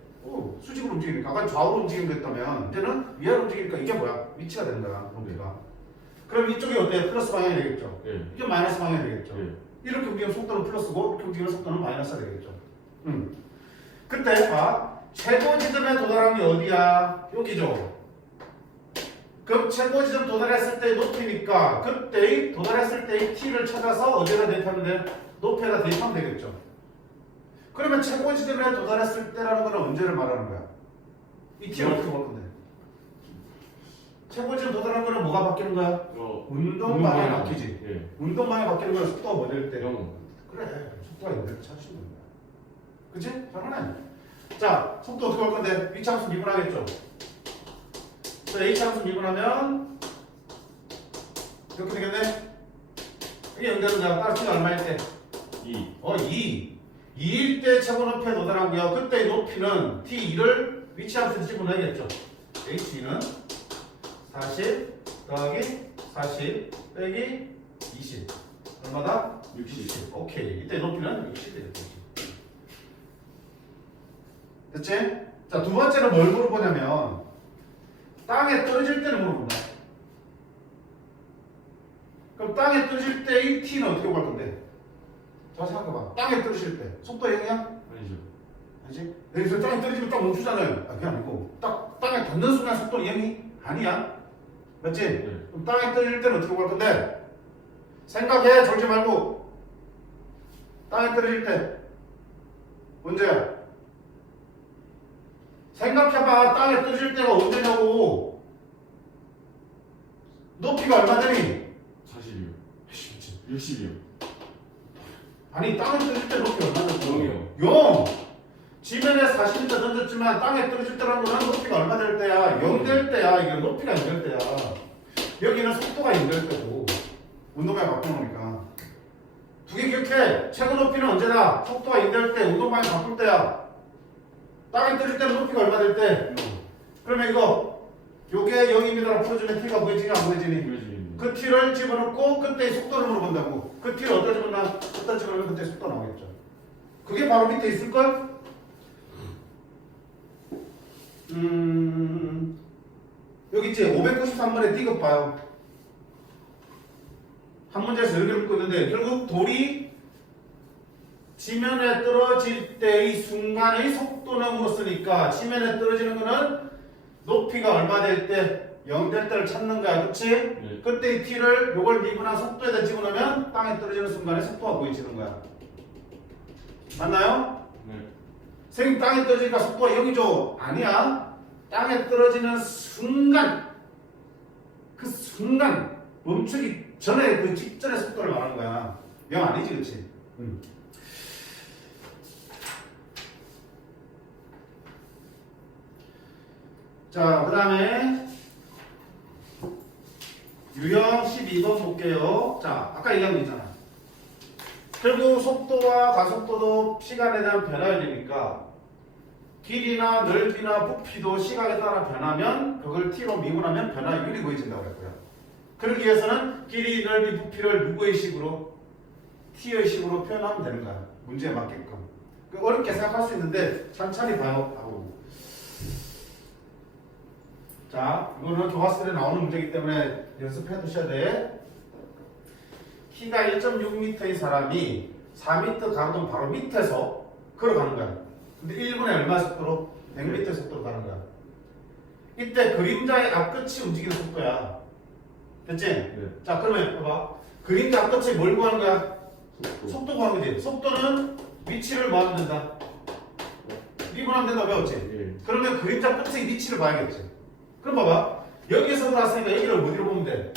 수직으로 움직이니까 아까 좌우로 움직이는 거였다면 이제는 위아래로 움직이니까 이게 뭐야? 위치가 되는 거야. 높이가. 그럼 이쪽이 어때요? 플러스 방향이 되겠죠. 예. 이게 마이너스 방향이 되겠죠. 예. 이렇게 움직이면 속도는 플러스고 이렇게 움직이면 속도는 마이너스가 되겠죠. 그때 최고 지점에 도달한 게 어디야? 여기죠. 그럼 최고 지점 도달했을 때의 높이니까 그때의 도달했을 때의 t를 찾아서 어디에다 대입하면 돼? 높이에다 대입하면 되겠죠. 그러면 최고 지점에 도달했을 때라는 거는 언제를 말하는 거야? 이 t를 어떻게 볼 건데? 최고 지점 도달한 거는 뭐가 바뀌는 거야? 운동 방향이 바뀌지. 예. 운동 방향이 바뀌는 거는 속도가 뭐 될 때? 0. 그래, 속도가 0될 때 찾으시면 됩니다. 그치? 잘하네. 자, 속도 어떻게 할 건데? B차함수 미분하겠죠? 자, A차함수 미분하면 이렇게 되겠네? 이게 0되는 거야. 따라 T가 얼마일 때? 2. 2. 2일 때 최고 높이에 도달하고요. 그때의 높이는 T2를 위치함수 집어넣어야겠죠? H2는 40 더하기 40 빼기 20 얼마다? 60. 오케이. 이때 높이는 60 되겠지. 됐지? 자, 두 번째는 뭘 물어보냐면 땅에 떨어질 때는 물어본다. 그럼 땅에 떨어질 때의 t는 어떻게 구할 건데? 자, 생각해봐. 땅에 떨어질 때 속도 0이야? 아니죠. 아니지? 여기서 땅에 떨어지면 딱 멈추잖아요. 그게 아니고 딱 땅에 닿는 순간 속도는 0이 아니야. 맞지? 네. 그럼 땅에 떨어질 때는 어떻게 구할 건데? 생각해. 졸지 말고. 땅에 떨어질 때 언제야? 생각해봐. 땅에 떨어질 때가 언제냐고. 높이가 얼마 되니? 40이요. 60이요. 아니 땅에 떨어질 때 높이 얼마 되니? 0이요. 0. 지면에 40m 던졌지만 땅에 떨어질 때라는 거는 높이가 얼마 될 때야? 0 될 때야. 이게 높이가 0 될 때야. 여기는 속도가 0 될 때고 운동방향 바꿔놓으니까 두 개 기억해. 최고 높이는 언제다? 속도가 0 될 때, 운동방향 바꿀 때야. 땅에 떨어질 때는 높이가 얼마 될 때? 그러면 이거 요게 0입니다라고 풀어주면 t가 보여지니 안 보여지니? 보여집니다. 그 t를 집어넣고 그때의 속도를 물어본다고. 그 t를 어디다 집어넣나? 어디다 집어넣으면 그때의 속도 나오겠죠. 그게 바로 밑에 있을걸? 여기 있지? 593번에 D급 봐요. 한 문제에서 여기를 묻고 있는데 결국 돌이 지면에 떨어질 때의 순간의 속도는 물었으니까 지면에 떨어지는 거는 높이가 얼마 될 때? 0 될 때를 찾는 거야. 그치? 네. 그때의 t를 요걸 미분한 속도에다 집어넣으면 땅에 떨어지는 순간에 속도가 보이지는 거야. 맞나요? 네. 선생님 땅에 떨어지니까 속도가 0이죠? 아니야. 땅에 떨어지는 순간 그 순간 멈추기 전에 그 직전의 속도를 말하는 거야. 0 아니지 그치? 자, 그 다음에 유형 12번 볼게요. 자, 아까 얘기한 거 있잖아. 결국 속도와 가속도도 시간에 대한 변화율이니까 길이나 넓이나 부피도 시각에 따라 변하면 그걸 t로 미분하면 변화율이 보여진다고 했고요. 그러기 위해서는 길이, 넓이, 부피를 누구의 식으로? t의 식으로 표현하면 되는 거야. 문제에 맞게끔. 어렵게 생각할 수 있는데 천천히 봐요. 자, 이거는 교과서에 나오는 문제이기 때문에 연습해 두셔야 돼. 키가 1.6m의 사람이 4m 가로등 바로 밑에서 걸어가는 거야. 근데 1분에 얼마 속도로? 100m 속도로 가는 거야. 이때 그림자의 앞끝이 움직이는 속도야. 됐지? 네. 자, 그러면 봐봐. 그림자 앞끝이 뭘 구하는 거야? 속도 구하는 거지. 속도는 위치를 뭐 하면 된다? 미분하면 된다고 배웠지? 예. 그러면 그림자 끝의 위치를 봐야겠지. 그럼 봐봐. 여기에서 나왔으니까 여기를 어디로 보면 돼?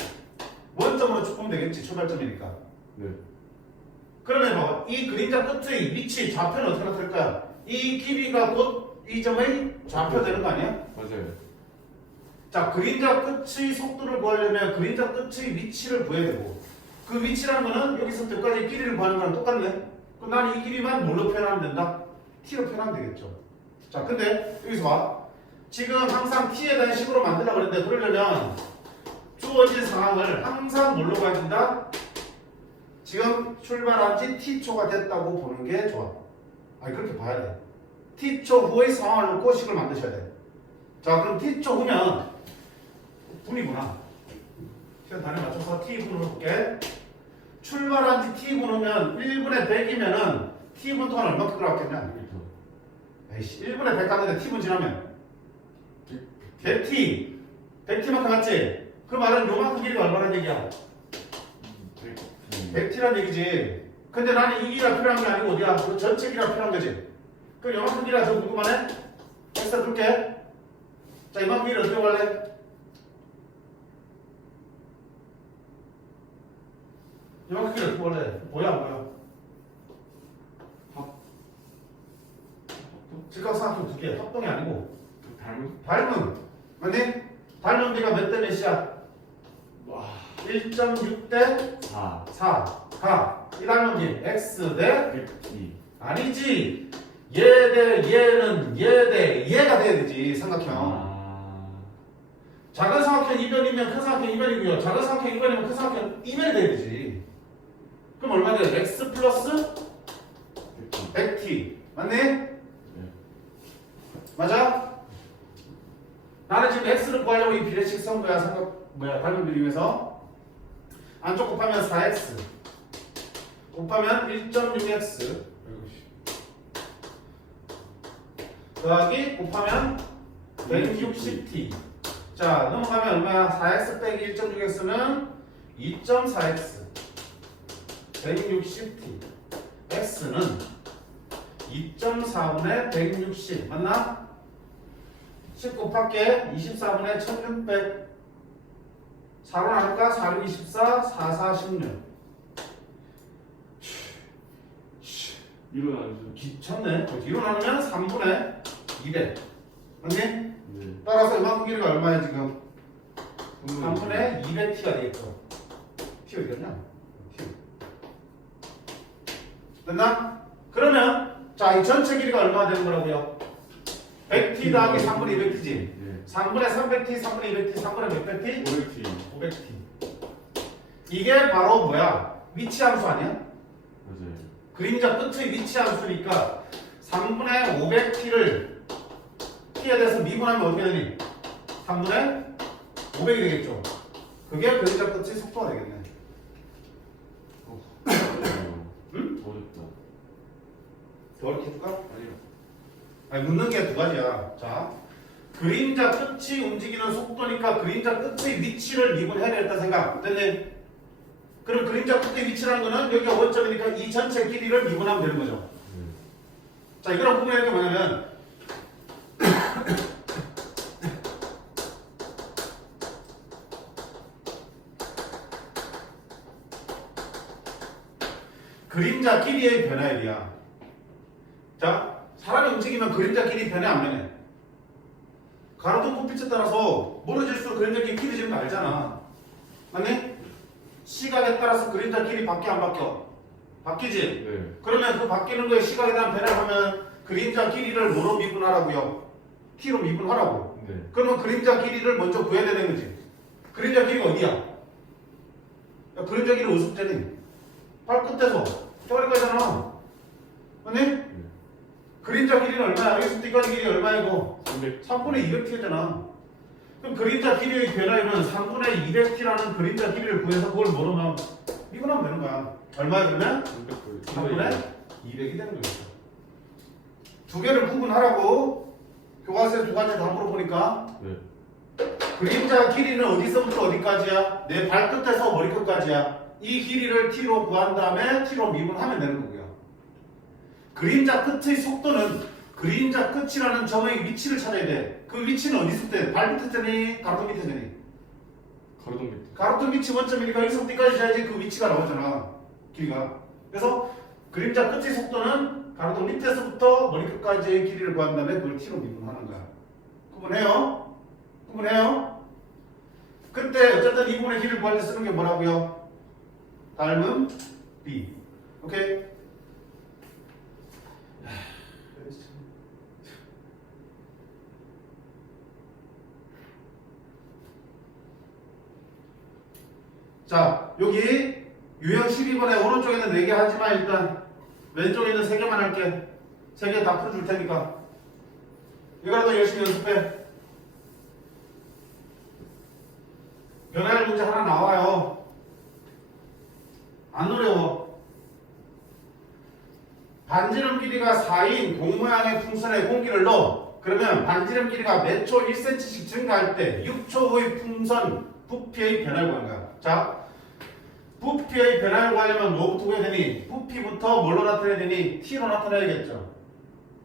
원점으로 쭉 보면 되겠지. 초발점이니까. 네. 그러면 봐봐. 이 그림자 끝의 위치, 좌표는 어떻게 나타날 거야? 이 길이가 곧 이 점의 좌표 되는 거 아니야? 맞아요. 자, 그림자 끝의 속도를 구하려면 그림자 끝의 위치를 구해야 되고 그 위치라는 거는 여기서부터 여기까지 길이를 구하는 거랑 똑같네. 그럼 나는 이 길이만 뭘로 표현하면 된다? t로 표현하면 되겠죠. 자, 근데 여기서 봐. 지금 항상 t에 대한 식으로 만들려고 그랬는데 그러려면 주어진 상황을 항상 뭘로 봐야 된다? 지금 출발한 지 t초가 됐다고 보는 게 좋아. 아니 그렇게 봐야 돼. t초 후의 상황을 놓고 식을 만드셔야 돼. 자, 그럼 t초 후면 분이구나. 시간 단위 맞춰서 t분으로 볼게. 출발한 지 t분 후면 1분의 100이면은 t분 동안 얼마큼 들어갔겠냐? 에이씨, 1분의 100 갔는데 t분 지나면 100t. 100t만큼 갔지? 그 말은 요만큼 길이가 얼마나 얘기야? 100t란 얘기지. 근데 나는 이 길이가 필요한 게 아니고 어디야? 그 전체 길이가 필요한 거지. 그럼 요만큼 길이가 더 궁금하네? 여기다 둘게. 자, 이만큼 길이 어떻게 구할래? 이만큼 길이 어떻게 구할래? 뭐야, 뭐야? 직각삼각형 두 개. 합동이 아니고 닮음. 맞니? 닮은 비가 몇 대 몇이야? 와 1.6 대 4 4. 가. 이 닮은 비 x 대 100t 아니지. 얘 대 얘는 얘 대 얘가 돼야 되지. 삼각형. 작은 삼각형 이변이면 큰 삼각형 이변이고요. 작은 삼각형 이변이면 큰 삼각형 이변이 돼야 되지. 그럼 얼마 돼? x 플러스 100t. 맞니? 맞아? 나는 지금 x를 구하려고 이 비례식 쓴 거야. 닮은 비를 위해서. 안쪽 곱하면 4x 곱하면 1.6x 더하기 곱하면 160t. 자, 넘어가면 얼마야? 4x 빼기 1.6x는 2.4x 160t. x는 2.4분의 160 맞나? 10 곱할게 24분의 1600 4로 나눌까? 4, 6, 24 4, 4, 16 이로 나누죠. 미쳤네. 뒤로 나누면 3분의 200 맞니? 네. 따라서 이만큼 길이가 얼마야 지금? 3분의 200t가 되겠죠. t 어디 갔냐? t 됐나? 그러면 자, 이 전체 길이가 얼마나 되는 거라고요? 100t 더하기 3분의 200t지. 네. 3분의 300t, 3분의 200t, 3분의 몇 100t? 500t 500t. 이게 바로 뭐야? 위치 함수 아니야? 맞아요. 그림자 끝의 위치 함수니까 3분의 500t를 t에 대해서 미분하면 어떻게 되니? 3분의 500이 되겠죠. 그게 그림자 끝의 속도가 되겠네. 응? 어렵다. 더 어렵게 해줄까? 아니요. 아니, 묻는 게 두 가지야. 자, 그림자 끝이 움직이는 속도니까 그림자 끝의 위치를 미분해야 되겠다 생각. 됐니? 그럼 그림자 끝의 위치라는 거는 여기가 원점이니까 이 전체 길이를 미분하면 되는 거죠. 자, 이거랑 구분하는 게 뭐냐면 그림자 길이의 변화율이야. 자, 사람이 움직이면 그림자 길이 변해 안 변해? 가로등 햇빛에 따라서 멀어질수록 그림자 길이 길어지는 거 알잖아. 맞니? 시각에 따라서 그림자 길이 바뀌어 안 바뀌어? 바뀌지? 네. 그러면 그 바뀌는 거에 시각에 대한 변화를 하면 그림자 길이를 뭐로 미분하라고요? t로 미분하라고. 네. 그러면 그림자 길이를 먼저 구해야 되는 거지. 그림자 길이가 어디야? 야, 그림자 길이 어디서 되니? 발끝에서 저기까지잖아. 맞니? 네. 그림자 길이는 얼마야? 여기서 여기까지 길이 얼마이고? 300. 3분의 200t잖아. 그럼 그림자 길이의 변화율은 3분의 200t라는 그림자 길이를 구해서 그걸 모르면 미분하면 되는 거야. 얼마야 그러면? 3분의 200이 되는 거겠죠. 두 개를 구분하라고 교과서에 두 가지 다 물어보니까 네. 그림자 길이는 어디서부터 어디까지야? 내 발끝에서 머리끝까지야. 이 길이를 t로 구한 다음에 t로 미분하면 되는 거고요. 그림자 끝의 속도는 그림자 끝이라는 점의 위치를 찾아야 돼. 그 위치는 어디 있을 때? 발 밑에 되니? 가로등 밑에 되니? 가로등 밑에. 가로등 밑이 원점이니까 여기서부터 여기까지 해야지 그 위치가 나오잖아. 길이가. 그래서 그림자 끝의 속도는 가로등 밑에서부터 머리 끝까지의 길이를 구한 다음에 그걸 t로 미분하는 거야. 구분해요? 구분해요? 그때 어쨌든 이 부분의 길이를 구할 때 쓰는 게 뭐라고요? 닮음 B. 오케이? 자, 여기 유형 12번에 오른쪽에는 4개 하지만 일단 왼쪽에는 3개만 할게. 3개 다 풀어줄 테니까. 이거라도 열심히 연습해. 변화할 문제 하나 나와요. 안 어려워. 반지름 길이가 4인 공 모양의 풍선에 공기를 넣어. 그러면 반지름 길이가 몇 초 1cm씩 증가할 때 6초 후의 풍선 부피의 변화를 구하는 거야. 자, 부피의 변화를 구하려면 뭐부터 구해야 되니? 부피부터 뭘로 나타내야 되니? t로 나타내야겠죠.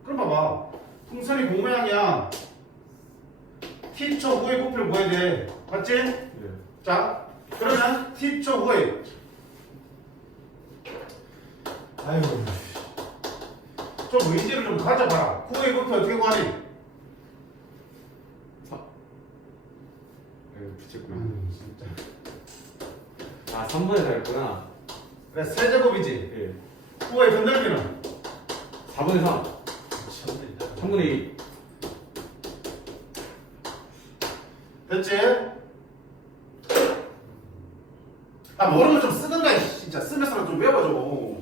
그럼 봐봐. 풍선이 공 모양이야. t초 후의 부피를 구해야 돼. 맞지? 예. 자, 그러면 t초 후에 아이고 좀 의지를 좀 가져봐라. 후의 부피 어떻게 구하니? 붙였구나. 진짜. 아 3분의 4였구나. 그래 세제곱이지. 예. 후의 변넓이는 4분의 3. 3분의 2. 됐지? 아 모르면 좀 쓰든가 진짜 쓰면서 좀 외워줘.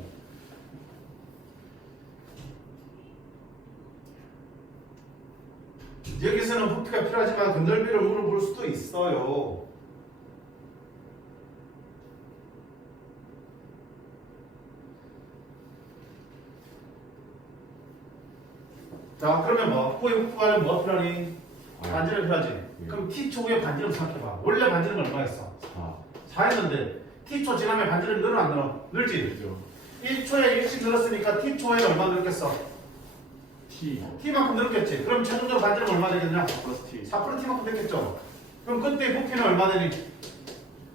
여기서는 부피가 필요하지만 건널비를 물어볼 수도 있어요. 자 그러면 뭐 후의 부피가는 뭐가 필요하니? 반지름 필요하지? 예. 그럼 t초 후에 반지름 생각해봐. 원래 반지름은 얼마였어? 4 했는데 t초 지나면 반지름 늘어 안 늘어? 늘지? 그죠. 1초에 1씩 늘었으니까 t초에 얼마 늘었겠어? T t만큼 늘었겠지? 그럼 최종적으로 반지름 얼마 되겠냐? 플러스 T. 4% t만큼 됐겠죠? 그럼 그때 부피는 얼마 되니?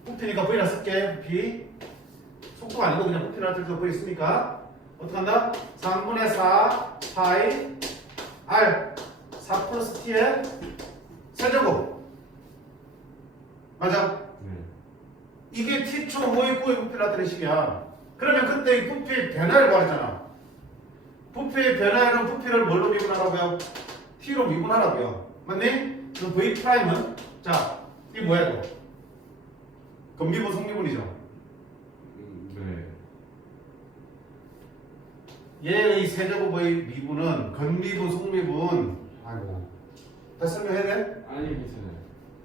부피니까 V라 쓸게. B 속도가 아니고 그냥 부피라 들어서 V 있으니까 어떻게 한다? 3분의 4 파이 R 4 플러스 T의 세제곱 맞아? 네. 이게 T초 후의 구의 부피를 나타내는 식이야. 그러면 그때 이 부피의 변화를 구하잖아. 부피의 변화에는 부피를 뭘로 미분하라고요? T로 미분하라고요. 맞니? 그럼 V 프라임은 자 이게 뭐야 이거? 건미분 속미분이죠. 네. 얘의 세제곱의 미분은 건미분 속미분 아이고 다 설명해야 돼? 아니 괜찮아요.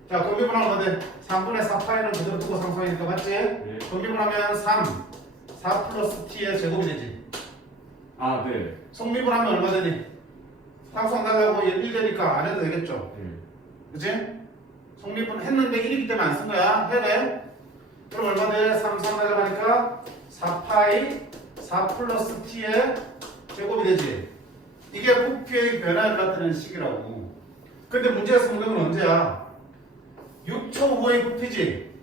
자 건미분하면 어때? 3분의 4파이는 그대로 두고 상수하니까 맞지? 네. 건미분하면 4 플러스 t의 제곱이 되지. 아 네. 속미분하면 얼마 되니? 상수한다고 1 되니까 안 해도 되겠죠. 네. 그치? 속미분 했는데 1이기 때문에 안 쓴 거야. 해야 돼. 그럼 얼마 돼? 3 나가니까 4파이 4 플러스 t의 제곱이 되지. 이게 부피의 변화를 나타내는 식이라고. 근데 문제에서 문제는 언제야? 6초 후의 부피지.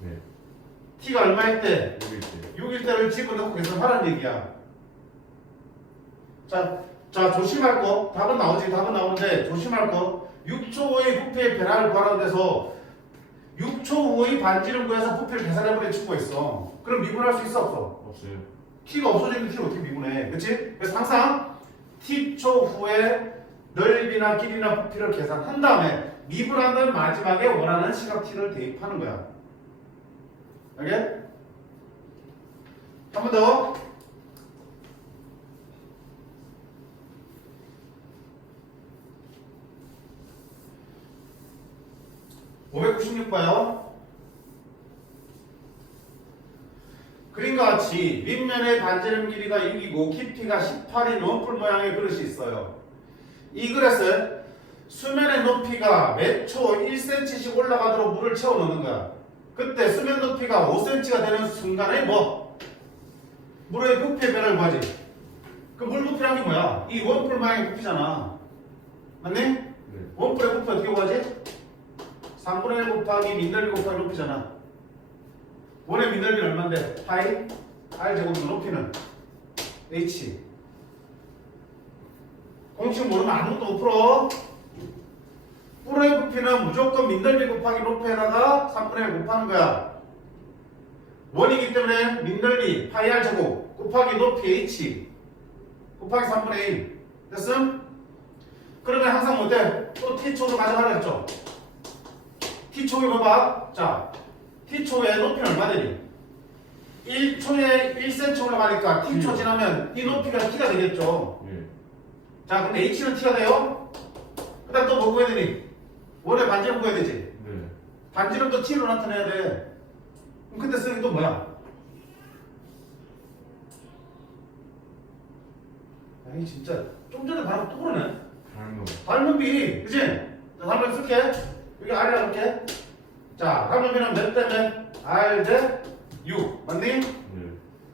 네. t가 얼마일 때? 6일 때. 6일 때를 집어넣고 계산하라는 얘기야. 자, 조심할 거. 답은 나오지. 답은 나오는데 조심할 거. 6초 후의 부피의 변화를 구하라는 데서 6초 후의 반지름 구해서 부피를 계산해버리는 친구가 있어. 그럼 미분할 수 있어 없어? 없어요. t가 없어지는 t를 어떻게 미분해? 그치? 그래서 항상 t초 후에 넓이나 길이나 부피를 계산한 다음에 미분하는 마지막에 원하는 시각 t를 대입하는 거야. 알게? 한 번 더. (596번요) 그림과 같이 윗면의 반지름 길이가 6이고 깊이가 18인 원뿔 모양의 그릇이 있어요. 이 그릇은 수면의 높이가 몇 초 1cm씩 올라가도록 물을 채워 넣는 거야. 그때 수면 높이가 5cm가 되는 순간에 뭐? 물의 부피의 변화를 구하지. 그 물 부피란 게 뭐야? 이 원뿔 모양의 부피잖아. 맞니? 네. 원뿔의 부피 어떻게 구하지? 3분의 1 곱하기 민넓이 곱하기 높이잖아. 원의 민넓이는 얼마인데? 파이 r 제곱의 높이는 h. 공식 모르면 아무것도 못 풀어. 뿔의 부피는 무조건 민넓이 곱하기 높이에다가 3분의 1 곱하는 거야. 원이기 때문에 민넓이 파이 r 제곱 곱하기 높이 h 곱하기 3분의 1 됐음? 그러면 항상 뭐돼? 또 t초로 가져가라 했죠? t초에 봐봐. 자, t초의 높이는 얼마 되니? 1초에 1cm 올라가니까 t초 지나면 이 높이가 t가 되겠죠. 네. 자, 근데 h는 t가 돼요? 그 다음 또 뭐 구해야 되니? 원의 반지름 구해야 되지. 네. 반지름 또 t로 나타내야 돼. 그럼 근데 쓰는 게 또 뭐야? 아니 진짜 좀 전에 바로 또 그러네. 다른 거. 닮은 비, 그지? 자, 닮은 쓸게. 여기 R이라 볼게. 자, 닮은 비는 몇 대 몇? R 대 6. 맞니? 네.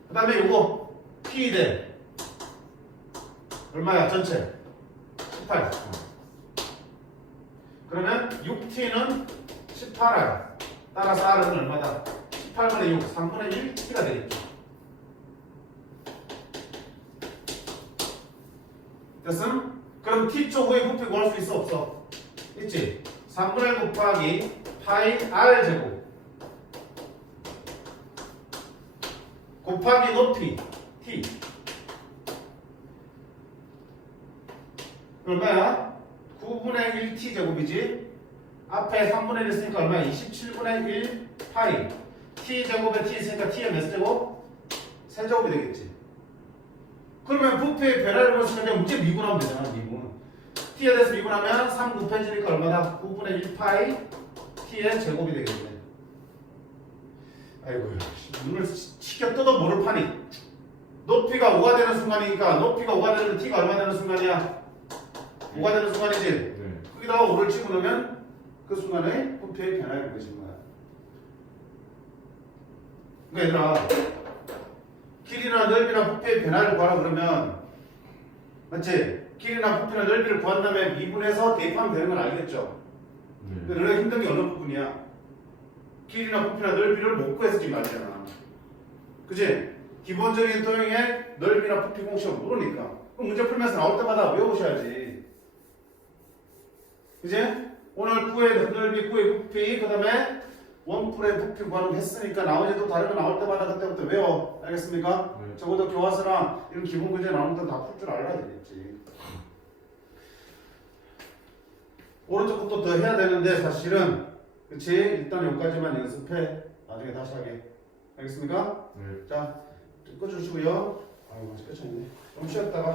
그 다음에 요거 T 대 얼마야? 전체 18. 그러면 6T는 18R. 따라서 R은 얼마다? 18분의 6, 3분의 1 T가 되겠죠. 됐음? 그럼 T초 후에 부피 구할 수 있어? 없어? 있지? 3분의 1 곱하기 파이 R 제곱 곱하기 높이 T 얼마야? 9분의 1 T 제곱이지? 앞에 3분의 1 있으니까 얼마야? 27분의 1 파이 T 제곱에 T 있으니까 T의 몇 제곱? 세제곱이 되겠지. 그러면 부피의 변화를 보시면 그냥 문제 미분하면 되잖아. 미분. T에 대해서 미분하면 3 곱해지니까 얼마나? 9분의 1 파이 T의 제곱이 되겠네. 아이고 눈을 치켜 뜯어 모를 판이. 높이가 5가 되는 순간이니까 높이가 5가 되는 T가 얼마 되는 순간이야? 5가 되는 순간이지? 네. 거기다가 5를 집어넣으면 그 순간에 부피의 변화를 보여주는 거야. 그러니까 얘들아 길이나 넓이나 부피의 변화를 구하라 그러면 맞지? 길이나 부피나 넓이를 구한 다음에 미분해서 대입하면 되는 건 알겠죠? 근데 네. 너네가 힘든 게 어느 부분이야? 길이나 부피나 넓이를 못 구해서 지금 말이잖아. 그치? 기본적인 도형의 넓이나 부피 공식을 모르니까 그럼 문제 풀면서 나올 때마다 외우셔야지. 그치? 오늘 구의 넓이, 구의 부피, 그 다음에 원뿔의 부피 구하는 거 했으니까 나머지도 다른 거 나올 때마다 그때부터 외워. 알겠습니까? 네. 적어도 교과서나 이런 기본 문제 나오는 때 다 풀 줄 알아야 되겠지. 오른쪽 것도 더 해야 되는데 사실은 그치? 일단 여기까지만 연습해. 나중에 다시 하게. 알겠습니까? 네. 자, 꺼주시고요. 아이고, 끝쳤네. 좀 쉬었다가.